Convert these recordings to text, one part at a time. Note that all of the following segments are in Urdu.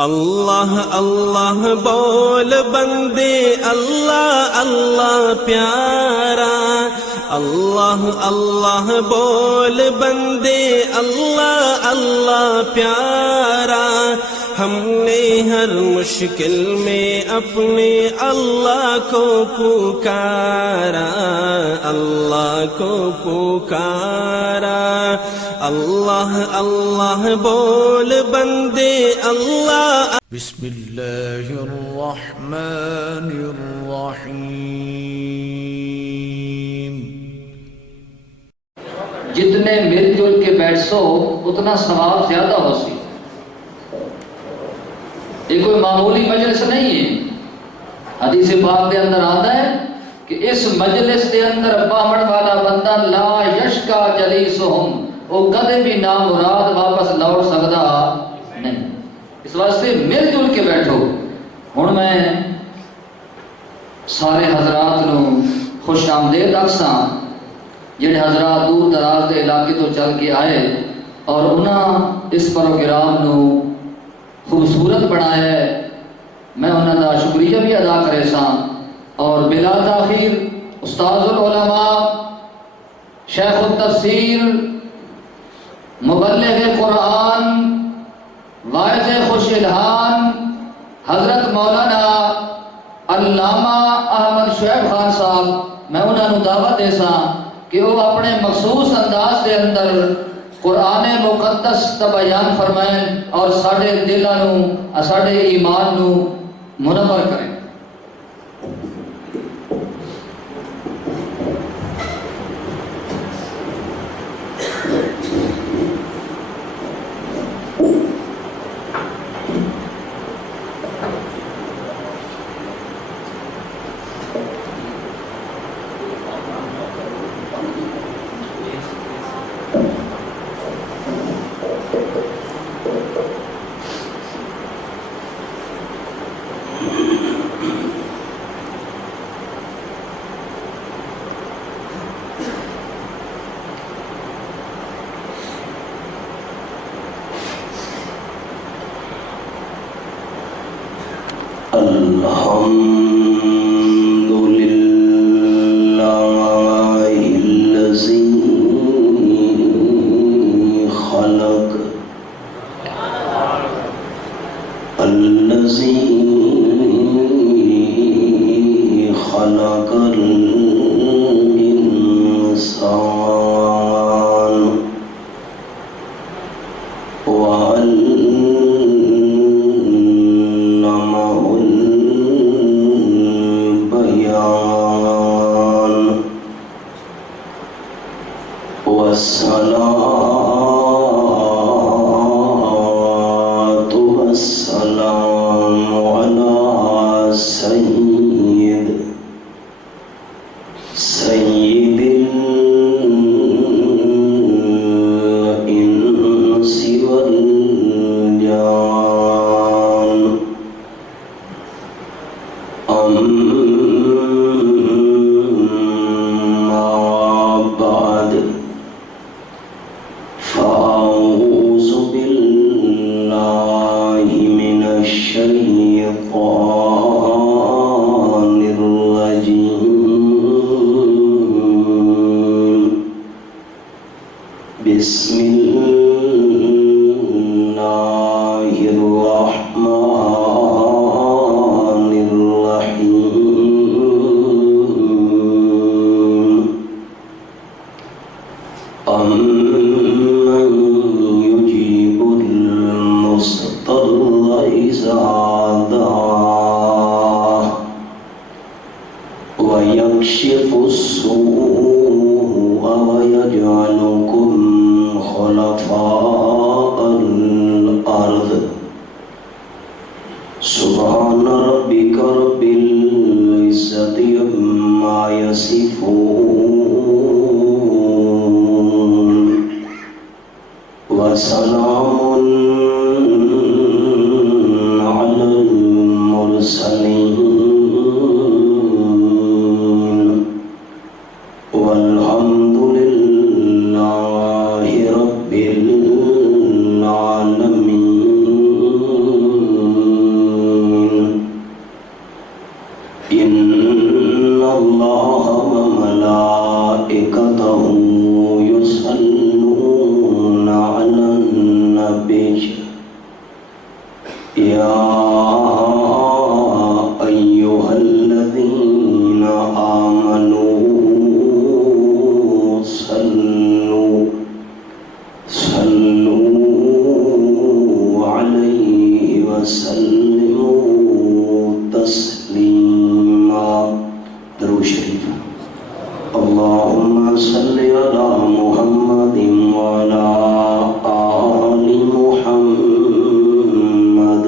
اللہ اللہ بول بندے اللہ اللہ پیارا، اللہ اللہ بول بندے اللہ اللہ پیارا، ہم نے ہر مشکل میں اپنے اللہ کو پکارا، اللہ کو پکارا، اللہ اللہ بول بندے اللہ۔ بسم اللہ الرحمن الرحیم۔ جتنے مل جل کے بیٹھ سو اتنا ثواب زیادہ ہو سی۔ یہ کوئی معمولی مجلس نہیں ہے۔ حدیث پاک کے اندر آتا ہے کہ اس مجلس کے اندر باہمن والا بندہ لا یشکا جلیسہم، وہ کدے بھی نامراد واپس لوٹ سکتا نہیں۔ اس واسطے مل جل کے بیٹھو۔ ہن میں سارے حضرات نو خوش آمدید آکھساں جڑے حضرات دور دراز کے علاقے تو چل کے آئے اور انہاں اس پروگرام نو خوبصورت بنایا ہے، میں انہاں دا شکریہ بھی ادا کرے ساں۔ اور بلا تاخیر استاد العلماء، شیخ التفسیر، مبلغ قرآن، واعظ خوش الہان حضرت مولانا علامہ احمد شعیب خان صاحب، میں انہاں نو دعوت دے ساں کہ وہ اپنے مخصوص انداز کے اندر قرآن مقدس کا بیان فرمائیں اور ساڑھے دلوں نو ساڑھے ایمان نو منور کریں۔ الحمد لله الذي خلق الإنسان وعلمه البيان، والصلاة والسلام على سيد الإنس والجان، أما بعد، فأعوذ بالله من الشيطان الرجيم، بسم الله الرحمن الرحيم، أمن يجيب المضطر إذا دعاه ويكشف السوء ويجعلكم خلفاء الأرض، سبحان ربك رب العزة عما يصفون، وسلام على المرسلين، والحمد لله رب العالمين۔ يا أيها الذين آمنوا صلوا عليه وسلموا تسليما. درود شریف. اللهم صل على محمد وعلى آل محمد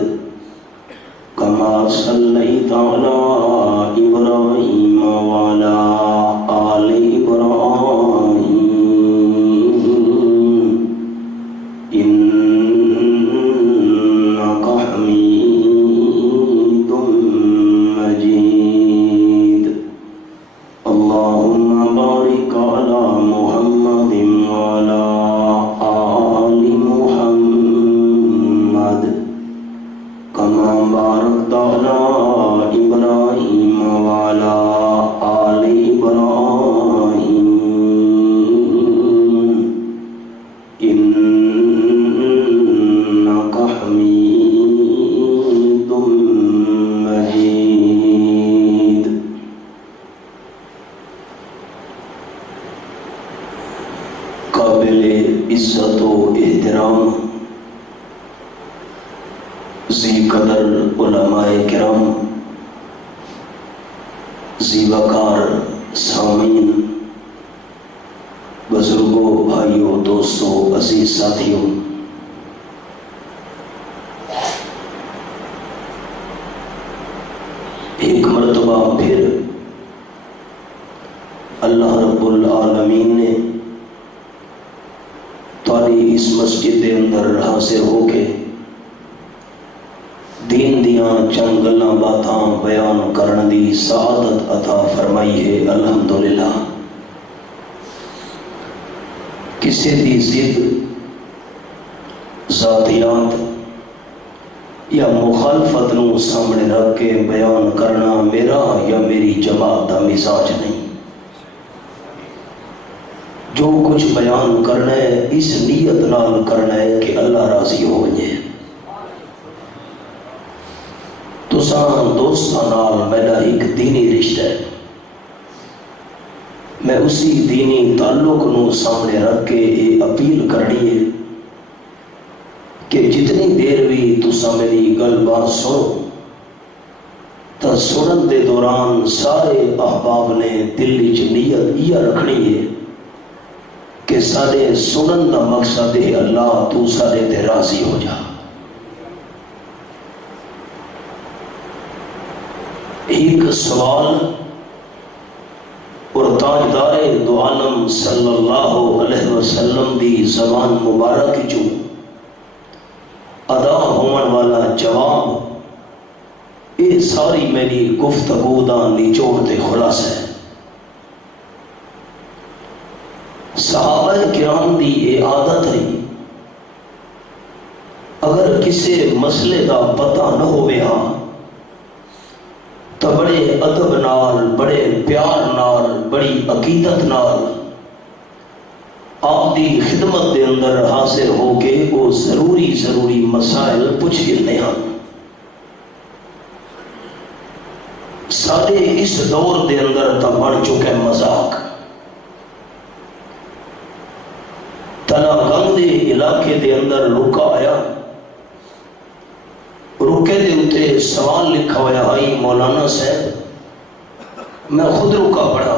كما صليت على إبراهيم وعلى آل إبراهيم إنك حميد مجيد. اللهم بارك على محمد وعلى آل محمد كما باركت على إبراهيم وعلى آل إبراهيم إنك حميد مجيد. قابل عزت و احترام ذی قدر علماء کرام، ذی وقار سامعین، بزرگوں، بھائیوں، دوستوں، عزیز ساتھیوں، ایک مرتبہ پھر اللہ رب العالمین نے تاری اس مسجد کے اندر حاضر ہو کے دین دیاں چند گلاں باتاں بیان کرن دی سعادت عطا فرمائی ہے. الحمدللہ. کسی دی ضد، ذاتیات یا مخالفت نو سامنے رکھ کے بیان کرنا میرا یا میری جماعت دا مزاج نہیں. جو کچھ بیان کرنا ہے اس نیت نال کرنا ہے کہ اللہ راضی ہو جائے. تساں دوستاں نال میرا ایک دینی رشتہ ہے. میں اسی دینی تعلق نو سامنے رکھ کے یہ اپیل کرنی ہے کہ جتنی دیر بھی تساں میری گل بات سنو تو سنن دے دوران سارے احباب نے دل وچ نیت یہ رکھنی ہے کہ سارے سنن دا مقصد ہے اللہ تو سارے تے راضی ہو جا. ایک سوال اور تاجدار دو عالم صلی اللہ علیہ وسلم دی زبان مبارک جو ادا ہونے والا جواب، یہ ساری میری گفتگو دا نچوڑ تے خلاصہ ہے. صحابہ کرام دی یہ عادت ہے اگر کسی مسئلے دا پتہ نہ ہوئے ہاں تو بڑے ادب نال، بڑے پیار نال، بڑی عقیدت نال آپ دی خدمت دے اندر حاضر ہو کے وہ ضروری مسائل پوچھ گرتے ہیں. سارے اس دور دے اندر تا بن چکے مذاق. تلا گنگ دے علاقے دے اندر رکا آیا، رکے دے اتے سوال لکھا ہوا آئی مولانا صاحب. میں خود رکا پڑھا.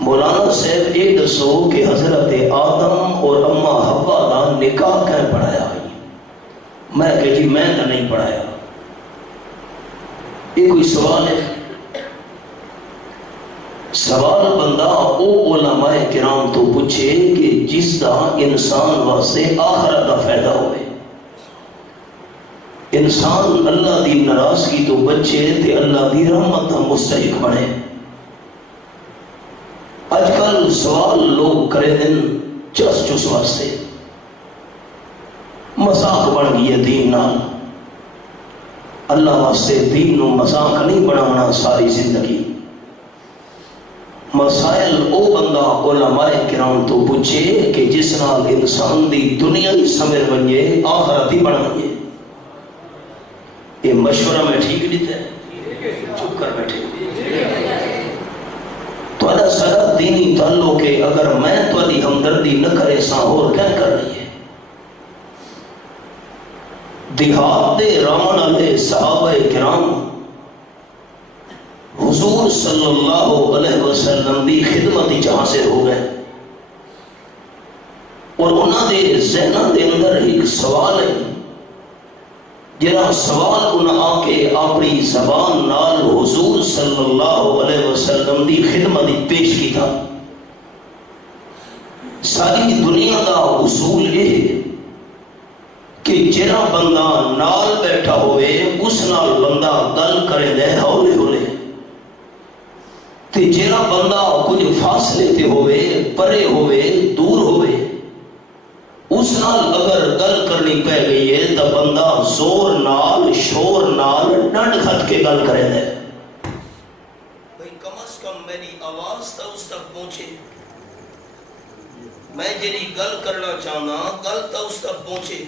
مولانا صاحب یہ دسو کہ حضرت آدم اور اما حوا دا نکاح کہیں پڑھایا آئی؟ میں کہ جی میں تو نہیں پڑھایا. یہ کوئی سوال ہے؟ سوال بندہ او علماء کرام تو پوچھے کہ جس دا انسان واسطے آخرت دا فائدہ ہوئے. انسان اللہ دی ناراضگی تو بچے تے اللہ دی رحمت دا مستحق بنے. اج کل سوال لوگ کرے دن چس چس واسطے، مذاق بن گئی ہے دین نال. اللہ واسطے دین نو مذاق نہیں بنانا ساری زندگی. مسائل او بندہ علماء کرام تو پوچھے کہ جس نال انسان دی دنیا ہی سمر بنجے آخرت ہی بن بنجے. مشورہ میں ٹھیک دیتا ہے؟ چپ کر بیٹھے تو ادا سارا دینی تعلق ہے، اگر میں تو ادھی ہمدردی نہ کرے ساں اور کیا کر رہی ہے؟ دیہات دے رامن علیہ صحابہ کرام حضور صلی اللہ علیہ وسلم دی خدمت جہاں سے ہو گئے، اور انہاں دے ذہناں دے اندر ایک سوال ہے، جہاں سوال انہاں آ کے اپنی زبان نال حضور صلی اللہ علیہ وسلم دی خدمت پیش کی تھا۔ ساری دنیا دا اصول یہ ہے کہ جہاں بندہ نال بیٹھا ہوئے اس نال بندہ گل کرے دے ہولے ہولے، تے جہاں بندہ کچھ فاصلے تے ہوئے، پرے ہوئے، دور ہوئے، اس نال اگر گل کرنی پہ گئی ہے تو بندہ زور نال شور نال ڈنڈ کھٹ کے گل کرے دے، بھئی کم از کم میری آواز تا اس تک پہنچے، میں جنہی گل کرنا چاہنا گل تا اس تک پہنچے۔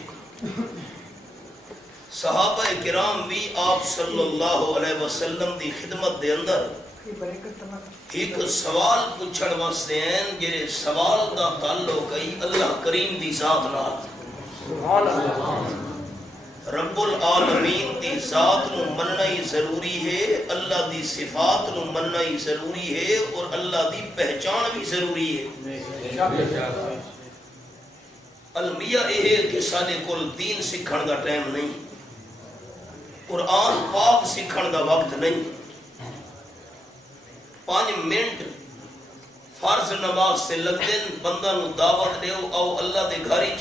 صحابہ کرام بھی آپ صلی اللہ علیہ وسلم دی خدمت دے اندر ایک سوال پوچھن واسطے ہیں، جڑے سوال دا تعلق ہے اللہ کریم دی ذات نال۔ رب العالمین دی ذات نو مننا ہی ضروری ہے، اللہ دی صفات نو مننا ہی ضروری ہے، اور اللہ دی پہچان بھی ضروری ہے۔ المیہ یہ ہے کہ سارے کول دین سکھن دا ٹائم نہیں، قرآن پاک سکھن دا وقت نہیں۔ 5 منٹ فرض نماز سے لگ دن، بندہ نو دعوت دیو او اللہ دے گھر وچ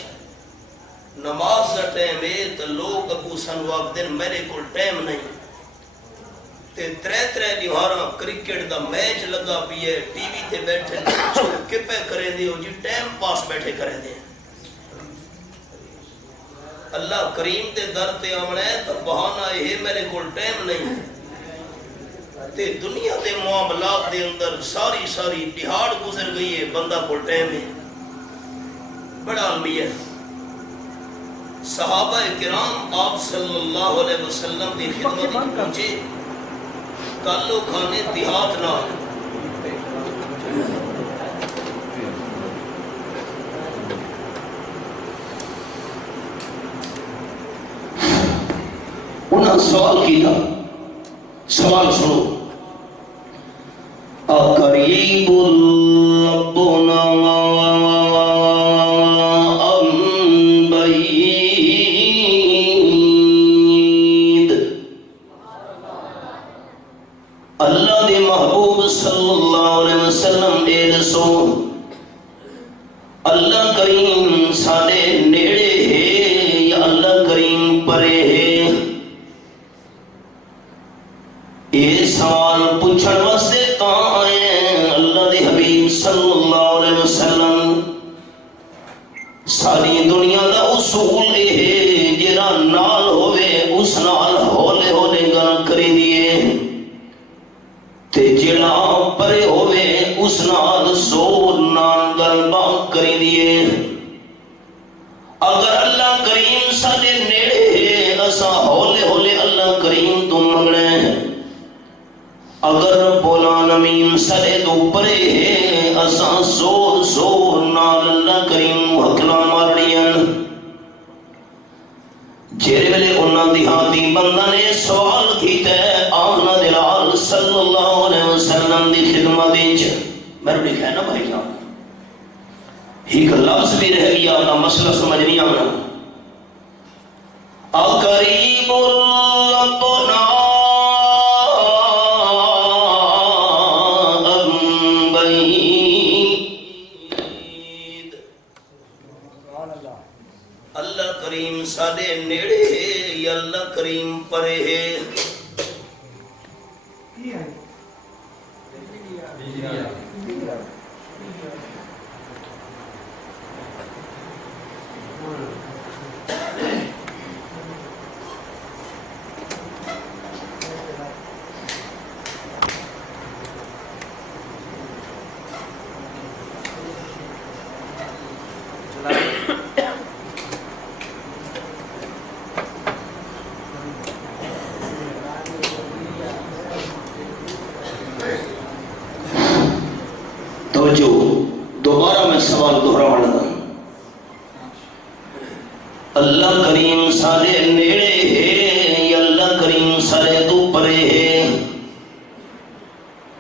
نماز دا ٹائم ہے تو لوگ اگو سن وقت دن میرے کول ٹائم نہیں، تے 3 دیواراں کرکٹ دا میچ لگا پیے ٹی وی تے بیٹھے چپ پہ کرے دیو جی ٹائم پاس بیٹھے کرے دے۔ اللہ کریم دے در تے آمنا ہے تو بہانہ ہے میرے کول ٹائم نہیں، تے دنیا دے معاملات دے اندر ساری دہاڑ گزر گئی ہے، بندہ کول ٹائم ہے۔ بڑا عالمی ہے۔ صحابہ کرام آپ صلی اللہ علیہ وسلم دی خدمت پہنچے، تعلق خانے دیہات نال، انہاں سوال کی تھا، سوال سنو، اقریب ربنا ام بعید، اللہ دے محبوب صلی اللہ علیہ وسلم دے دسو اللہ کریم ساڈے نیڑے ہے یا اللہ کریم پرے ہے؟ یہ سوال پوچھن واسطے کہاں آئے ہیں اللہ دے حبیب صلی اللہ علیہ وسلم؟ ساری دنیا دا اصول یہ ہے جڑا نال ہوئے اس نال ہولے ہولے گل کری دیے، تے جڑا پرے ہوئے اس نال زور نال گل بات کری دیے۔ اگر اللہ کریم ساڈے نیڑے ہے اساں ہولے ہولے اللہ کریم تو منگنا ہے، اگر رب العالمین سارے تو پرے ہے اساں زور زور نال اللہ کریم حکلا مارنیاں۔ جیرے ویلے انہاں دیہاتی بندہ نے سوال کیتا ہے آمنہ دلال صلی اللہ علیہ وسلم دی خدمت وچ، میں نے لکھا ہے نا بھائی جان، ایک لفظ بھی رہ گیا نا، مسئلہ سمجھ نہیں آنا۔ اقریب ربنا اللہ کریم ساڈے نیڑے ہے یا اللہ کریم پرے ہے؟ توجہ دوبارہ میں سوال دہراؤں لگا اللہ کریم سارے نیڑے ہے یا اللہ کریم سارے تو پرے ہے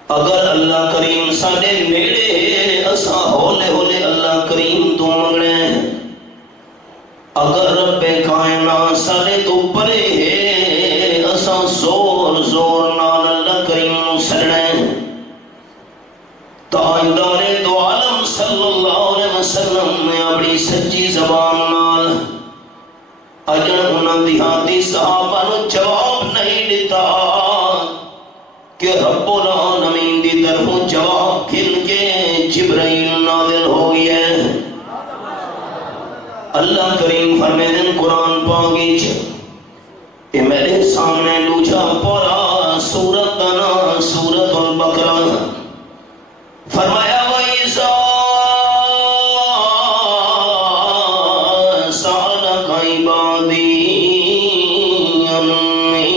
اگر اللہ کریم سارے نیڑے ہے اسا ہولے ہولے اللہ کریم تو منگنے اگر رب کائنات سارے تو پرے ہے اسا زور زور نال اللہ کریم نو سرنے تاجدار دو عالم صلی اللہ علیہ وسلم نے اپنی سچی زبان نال اجن انہاں دیہاتی صحابہ نو جواب نہیں دیتا کہ رب العالمین دی طرفوں جواب کھل کے جبرائیل نازل ہو گیا ہے اللہ کریم فرمائے قرآن پاکی کہ میرے سامنے لوچا پورا سورت دنا سورت البقرہ فرمایا وَإِذَا سَأَلَكَ عِبَادِي عَنِّي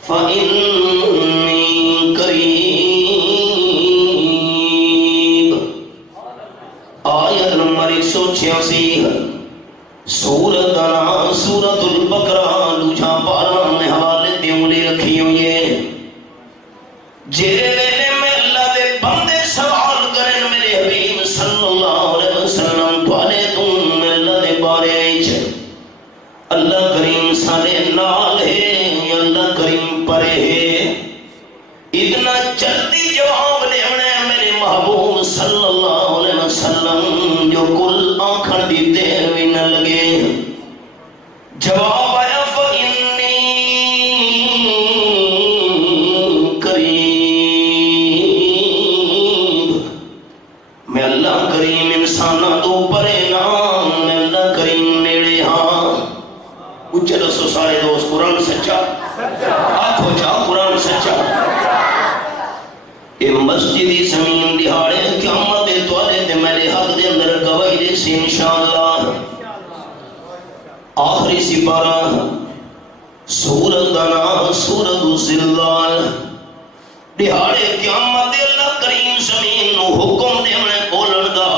فَإِنِّي قَرِيبٌ آیت نمبر 186 سورت دنا سورت البقرہ لوچا پارا میں حوالے دیولی رکھی ہوئی ہے جیرے اللہ کریم سارے نال ہے اللہ کریم پرے ہے اتنا جلدی جواب لیونے میرے محبوب صلی اللہ علیہ وسلم جو کل آنکھن دی دیر بھی نہ لگے جواب آیا فَإِنِّي قریب میں اللہ کریم انسانہ تو پرے نا میں اللہ کریم نیڑے ہاں چلو سو سارے دوست قرآن سچا آپ ہو جاؤ قرآن سچا اے مسجدی زمین دہاڑے قیامت توالے دے میرے حق دے اندر گواہی دے سی انشاءاللہ آخری سپارہ سورت دنا سورت الزلال دہاڑے قیامت اللہ کریم زمین نو حکم دے میں بولن دا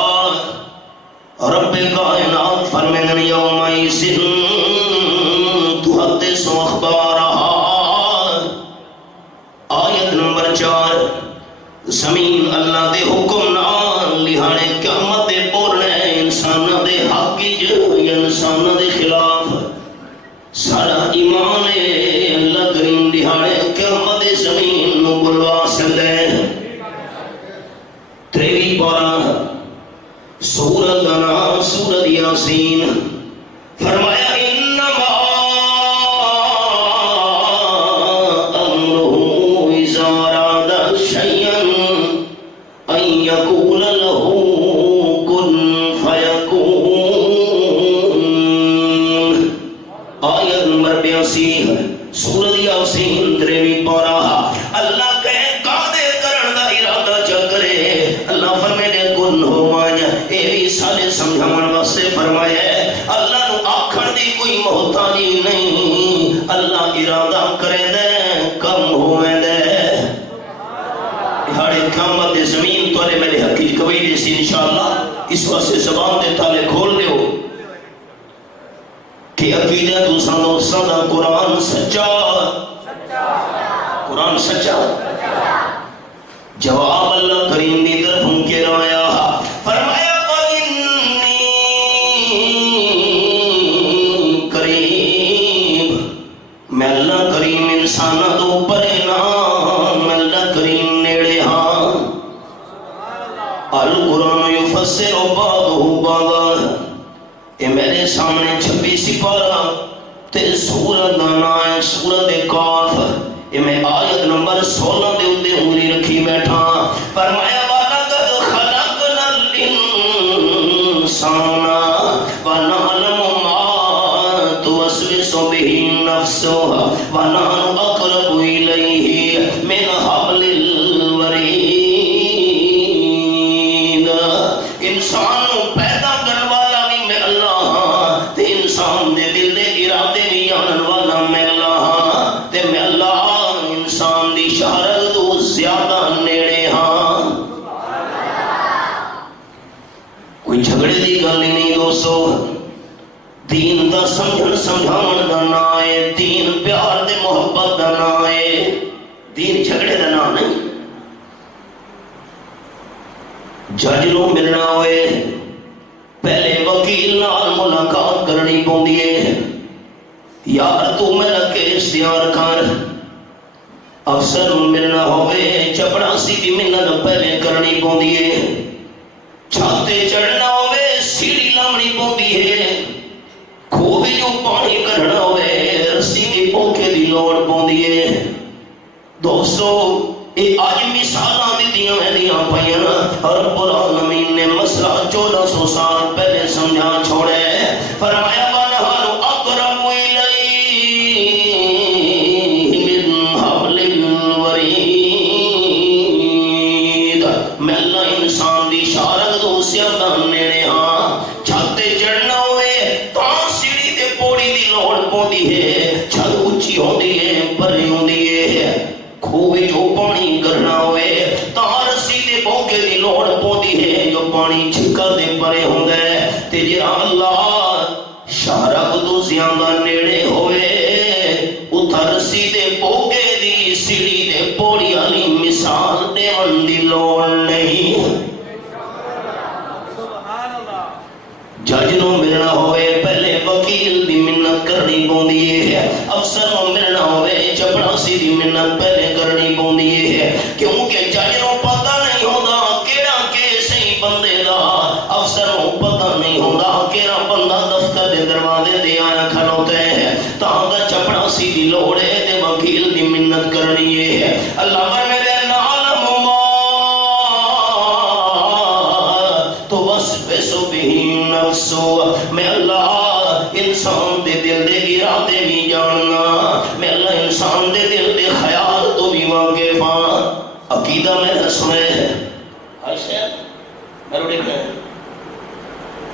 رب کائنات فرمین یوم ایسن تحدث اخبارها آیت نمبر 4 زمین اللہ دے حکم نال لہانے قیامت دے بولنے انسان دے حق یا انسان دے خلاف سارا ایمان ہے اللہ کریم لہانے قیامت دے زمین نو بلوا سکتے تریوی پارہ سورت دنا سورت یاسین فرمایا يقول له كن فيكون آیت نمبر 82 سورۃ یاسین 3ویں پارہ اللہ کہے قادر کرن دا ارادہ چکرے اللہ فرمائے کن ہو مایا اے بھی سارے سمجھاون واسطے فرمایا ہے اللہ نو آکھن دی کوئی محتاجی نہیں اللہ ارادہ کرے دے کم ہوئے دے ہاڑے قیامت زمین تولے میرے حقیق کوئی دے سی انشاءاللہ اس واسطے زبان دے تالے کھول دیو کہ عقیدہ تو سانو صدا قرآن سچا قرآن سچا جواب اللہ کریم دی طرف ان کے رایا فرمایا وَإِنِّي قریب میں اللہ کریم انسانہ تو پرے نا میں اللہ کریم نیڑے ہاں القرآن یفسر بعضہ بعضا اے میرے سامنے 26 سپارہ تے سورت نانا ہے سورت کاف اے میں آیت نمبر 16 دے اندے انگلی رکھی بیٹھا فرمایا وَلَقَدْ خَلَقْنَا الْإِنسَانَ وَنَعْلَمُ مَا تُوَسْوِسُ بِهِ نَفْسُهُ وَنَحْنُ أَقْرَبُ إِلَيْهِ مِنْ حَبْلِ الْوَرِيدِ انسان پیدا کرنے والا بھی میں اللہ ہاں تے انسان دے دل دے ارادے بھی آنن والا میں اللہ ہاں تے میں اللہ انسان دی شہرت تو زیادہ نیڑے ہاں دوستو دین دا سمجھن سمجھاون دا نا ہے، دین پیار دے محبت دا نا ہے، دین جھگڑے دا نا نہیں۔ جج نو ملنا ہوئے پہلے وکیل نال ملاقات کرنی پوندی ہے، یار تو میرا کیس تیار کر۔ افسر نو ملنا ہوئے چپڑاسی دی منت پہلے کرنی پوندی ہے، چھاتے چڑھنا ہوئے سیڑھی لامنی پوندی ہے، کھوہ جو پانی کرنا ہوئے رسی کی پوکے دی لوڑ پوندی ہے۔ دوستو اے آج مثالاں دیتیاں میں دیاں پائیاں، رب العالمین نے مسئلہ 1400 سال پہلے سمجھا چھوڑے، فرمایا وَنَحْنُ أَقْرَبُ إِلَيْهِ مِنْ حَبْلِ الْوَرِيدِ۔ میں اللہ انسان دی شارک دو سیادہ نیڑے ہاں، چھاتے چڑھنا ہوئے تو سیڑھی دے پوڑی دی لوڑ پوندی ہے، چھت اچھی ہوندی ہے پرے ہوندی ہے، کھوے جو پانی کرنا ہوئے تار سیدھے بوکے دی لوڑ پوندی ہے، جو پانی چھکا دے پرے ہوندے تے جرا اللہ شارک دو زیادہ نیڑے ہوئے اتھر سیدھے بوکے دی سیڑھی دے پوڑی علی مثال دے من دی لوڑ نہیں۔ جج نو ملنا ہوئے پہلے وکیل دی منت کرنی پوندی ہے، افسر نو ملنا ہوئے چپڑاسی دی منت پہلے کرنی پوندی ہے، کیونکہ جج نو پتہ نہیں ہوندا کیڑا کیس ہے بندے دا، افسر نو پتہ نہیں ہوندا کیڑا بندہ دفتر دے دروازے دے آیا کھلوتے ہیں، تاں دا چپڑاسی دی لوڑ ہے تے وکیل دی منت کرنی ہے۔ اللہ فرمائے میں اللہ انسان دے دل دے ارادے بھی جاننا، میں اللہ انسان دے دل دے خیال تو بھی واقف ہاں۔ عقیدہ میں نے سنے ہر شاید میں روڑے گئے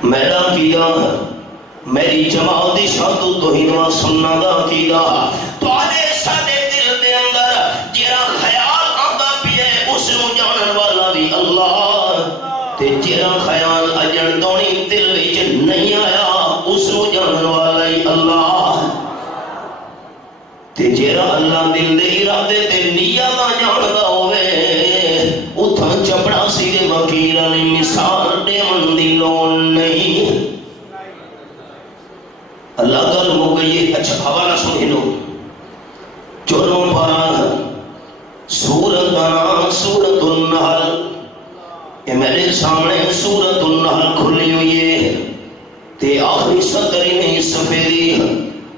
میرا عقیدہ میری جماعت شہادت توحید و سنت دا عقیدہ تو آدھے ساڈے دل دے اندر جیرا خیال آندا پیے اس نو جانن والا بھی اللہ، تے جیرا خیال اجن دونی دل وچ نہیں آیا اس نو جانن والا ہی اللہ، تے جیرا اللہ دل دے ارادے تے نیتاں جاندا ہوئے اتھاں چپڑاسی دے وکیل علی مثال دیون دی لوڑ نہیں۔ اللہ گل مک گئی۔ اچھا حوالہ سنیں لو، 14 پارہ سورت کا نام سورت النحل، یہ میرے سامنے سورت النحل کھلی ہوئی ہے تے آخری سطر نہیں سفیدی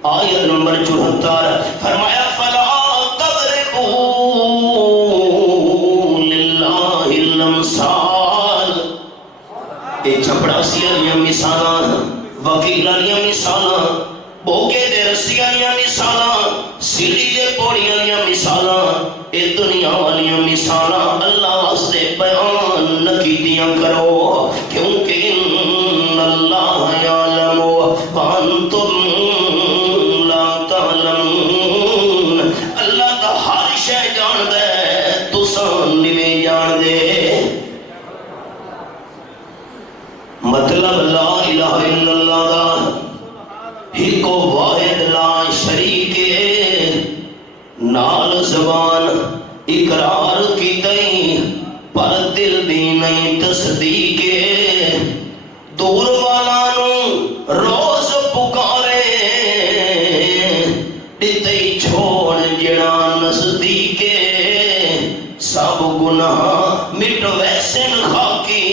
آیت نمبر 74 فرمایا فَلَا تَضْرِبُوا لِلَّهِ الْأَمْثَالَ۔ اے چپڑاسی علیہ مثالاں، وکیل علیہ مثالاں، بوکے دے رسی علیہ مثالاں، سیڑھی دے پوڑی علیہ مثالاں، اے دنیا والی مثالاں اللہ واسطے بیان نہ کیتیاں کرو، کیونکہ ان اللہ یعلم وانتم لا تعلمون۔ اللہ تا ہر شے جان دے تساں نہیں جان دے۔ مطلب لا الہ الا اللہ دا ایک واحد لا شریک نال زبان اقرار کی تئی پر دل دی نہیں تصدیق، دور والا نو روز پکارے دتی چھوڑ جڑا نزدیک، سب گناہ مٹ ویسے خاکی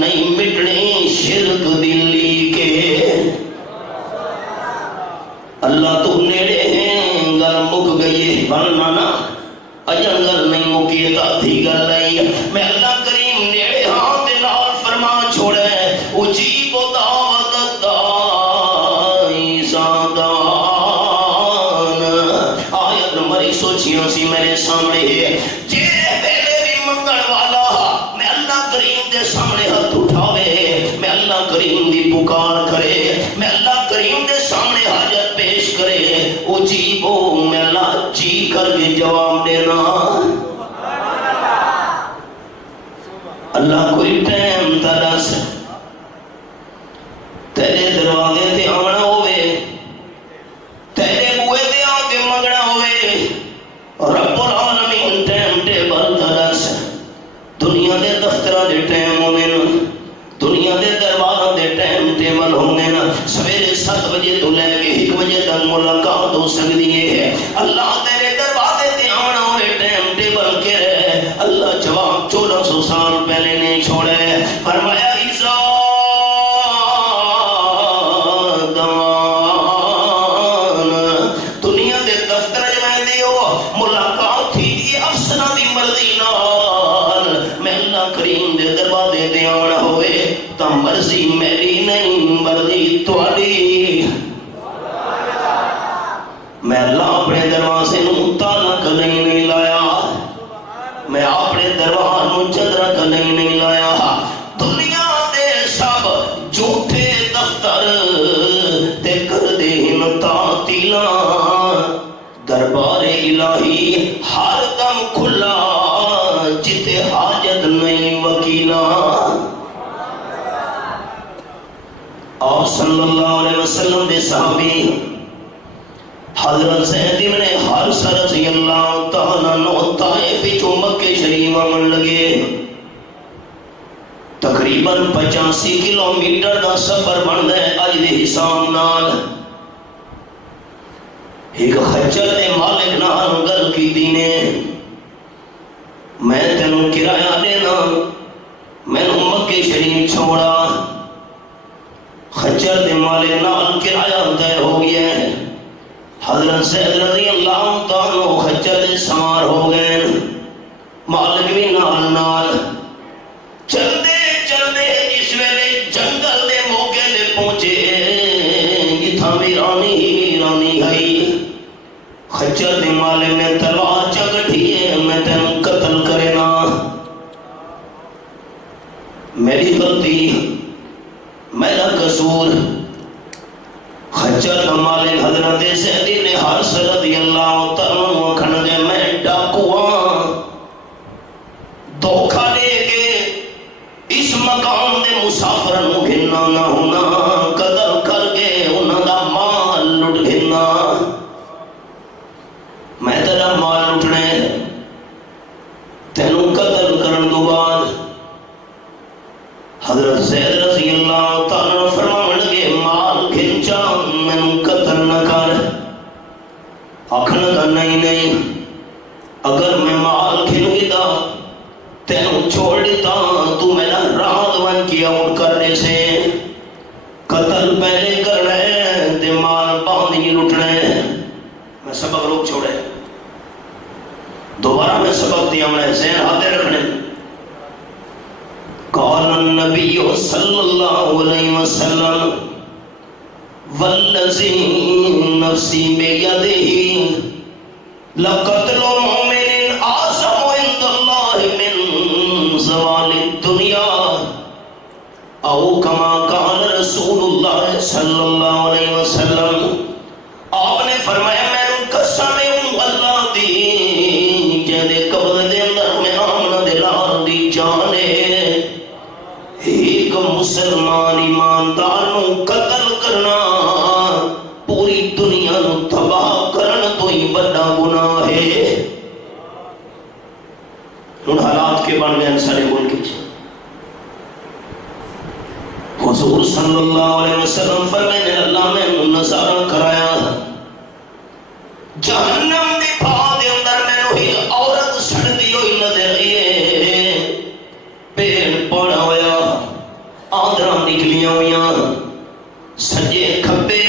نہیں مٹنی شرک دلی کے۔ اللہ تو نیڑے ہیں گل مک گئی بننا نا اجن گل نہیں مکی تھی گل نہیں، میں اللہ کریم نیڑے ہاں دے نال فرما چھوڑے اجیب دعوت دائی زادان۔ آیت نمبر سوچیاں سی میرے سامنے ہے، جیرے بیلے بھی منگل والا میں اللہ کریم دے سامنے ہاتھ اٹھاوے، میں اللہ کریم دی پکار کرے، میں اللہ کریم دے سامنے حاجت پیش کرے، اجیبو میں اللہ جی کر کے جواب دینا۔ اللہ کوئی ٹائم ترس ملاقات ہو سکتی ہے. اللہ تیرے دروازے تے آنا ہوئے ٹائم ٹیبل کے رہے. اللہ جواب 1400 سال پہلے نہیں چھوڑے. فرمایا مرضی میری نہیں مرضی تواڈی. میں اللہ اپنے دروازے نو تالا کدی نہیں لایا. میں اپنے دربار نو چدرا کدی نہیں لایا. دنیا دے سب جھوٹے دفتر تے کردے ہن تعطیلاں. دربار الہی ہر دم کھلا جتے حاجت نہیں وکیلاں. آپ صلی اللہ علیہ وسلم دے صحابی حضرت زید بن حارثہ رضی اللہ تعالیٰ عنہ طائف وچوں مکہ شریف آمن لگے. تقریباً 85 کلومیٹر دا سفر بندا ہے اج دے حساب نال. ایک خچر دے مالک نال گل کیتی نے میں تینوں کرایہ دینا مینوں مکہ شریف چھوڑا. خچر دے مالک نال کرایہ طے ہو گیا ہے. حضرت زید رضی اللہ تعالیٰ خچر دے سوار ہو گئے. مالک بھی نال نال چلتے چلتے اس ویلے جنگل دے موقع دے پہنچے جتھاں ویرانی ہی ویرانی ہے. خچر دے مالک نے تلوار چکٹھی ہے میں تینوں قتل کرنا. میری غلطی میرا قصور. خچر کا مالک حضرت زید بن حارثہ رضی اللہ تعالیٰ عنہ کھڑ دے میں ڈاکو ہاں. دھوکا دے کے اس مقام دے مسافر نو گھننا نہ ہونا قتل کر کے انہاں دا مال لٹ گھننا. میں تیرا مال لٹنے تینوں قتل کرن تو بعد حضرت زید رضی اللہ تعالیٰ فرمان لگے مال گھن جا میں قتل نہ کر. آخر کا نہیں اگر میں مال گھن گیا تینوں چھوڑ دیتا تو میرا راہ بن کیا اٹھ کرنے سے قتل پہلے کرنا ہے تے مال باندھ ہی لٹنا ہے. میں سبق روک چھوڑے دوبارہ میں سبق دیا میں ذہن ہاتھے رکھنے. قال النبی صلی اللہ علیہ وسلم والذی نفسی بیدہ لقتل مؤمن اعظم عند اللہ من زوال الدنیا او کما قال رسول اللہ صلی اللہ علیہ وسلم. آپ نے فرمایا میں قسم اللہ دی جہدے قبض دے اندر میں آمنہ دلار دی جانے ایک مسلمان ایماندار نو قتل کرنا پوری دنیا نو تباہ کرنا تو ہی بڑا گناہ ہے. ان حالات کے بن گئے سارے ملک کی. حضور صلی اللہ علیہ وسلم فرمائے اللہ میں نظارہ کرایا جہنم دی بھاؤ دے اندر میں نو ہی عورت سڑتی ہوئی نظر آئی. پیڑ پڑا ہویا آدھران نکلیاں ہویاں سجے کھبے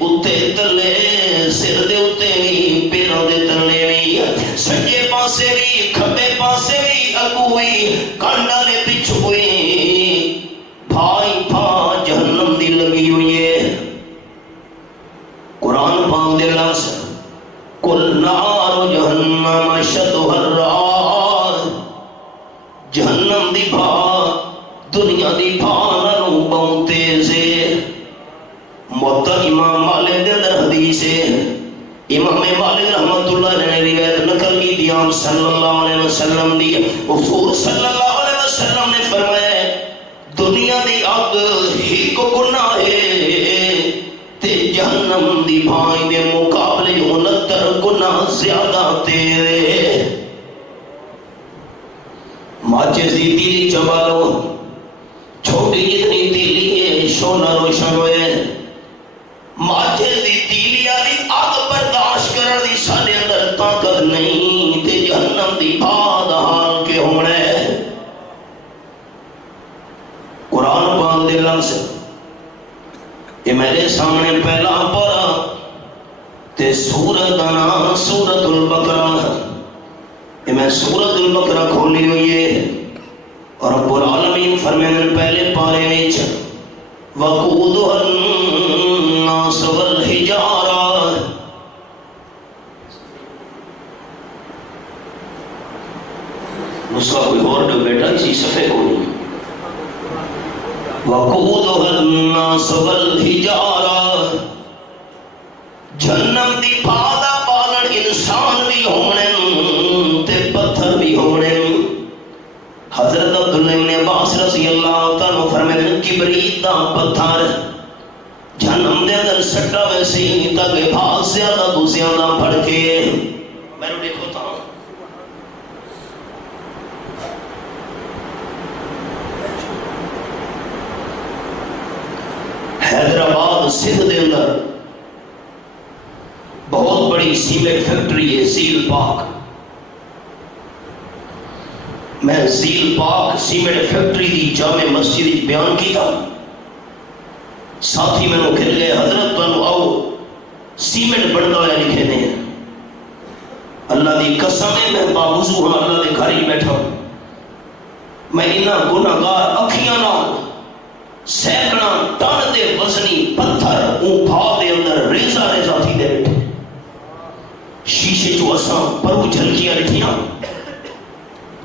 اتے تلے سر دے اتے بھی پیروں دے تلے بھی سجے پاسے بھی کھبے پاسے بھی اگو ہوئی کانڈا نے پچھ ہوئی بھائی بھا جہنم دی لگی ہوئی ہے. قرآن پاک دے لفظ کل نار جہنم اشد حرار. جہنم دی بھا دنیا دی بھانوں بہت تیز ہے. موتا امام مالک دے در حدیث ہے. امام مالک رحمت اللہ نے روایت نقل کی دی آپ صلی اللہ علیہ وسلم دی. حضور صلی اللہ علیہ وسلم نے فرمایا دنیا دی آگ ہی کو گناہ ہے تے جہنم دی بھائی دے مقابلے 69 گناہ زیادہ تیرے. ماچس دی تیلی چبا لو چھوٹی جتنی تیلی ہے شونا روشن ہوئے. ماچس دی تیلی آلی یہ میرے سامنے پہلا پارا تے سورت کا نام سورت البقرہ ہے. یہ میں سورت البقرہ کھولی ہوئی ہے اور رب العالمین فرمائیں پہلے پارے وچ وقودها الناس والحجارہ. نسخہ کوئی اور دو بیٹا اسی صفحے کو نہیں. وقودها الناس والحجارہ. جہنم دی پادا بالن انسان بھی ہونے تے پتھر بھی ہونے. حضرت عبداللہ ابن عباس رضی اللہ تعالیٰ فرمائے کبریت دا پتھر جہنم دے اندر سٹا ویسے ہی تاکہ بھاگ زیادہ تو زیادہ پڑھ کے. میں نے دیکھو تھا حیدرآباد سندھ دے اندر بہت بڑی سیمنٹ فیکٹری ہے زیل پاک. میں زیل پاک سیمنٹ فیکٹری دی جامع مسجد بیان کی تھا. ساتھی میں نے کہہ گئے حضرت بنو آؤ سیمنٹ بڑھتا ہوا لکھے نے. اللہ دی قسم ہے میں باوضو ہاں اللہ دے گھر ہی بیٹھا ہوں. میں انہاں گناہگار اکھیاں نال سینکڑا ٹن دے وزنی پتھر اون بھا دے اندر ریزہ ریزہ تھی دے بیٹھے. شیشے جو اساں پرو جھلکیاں لکھیاں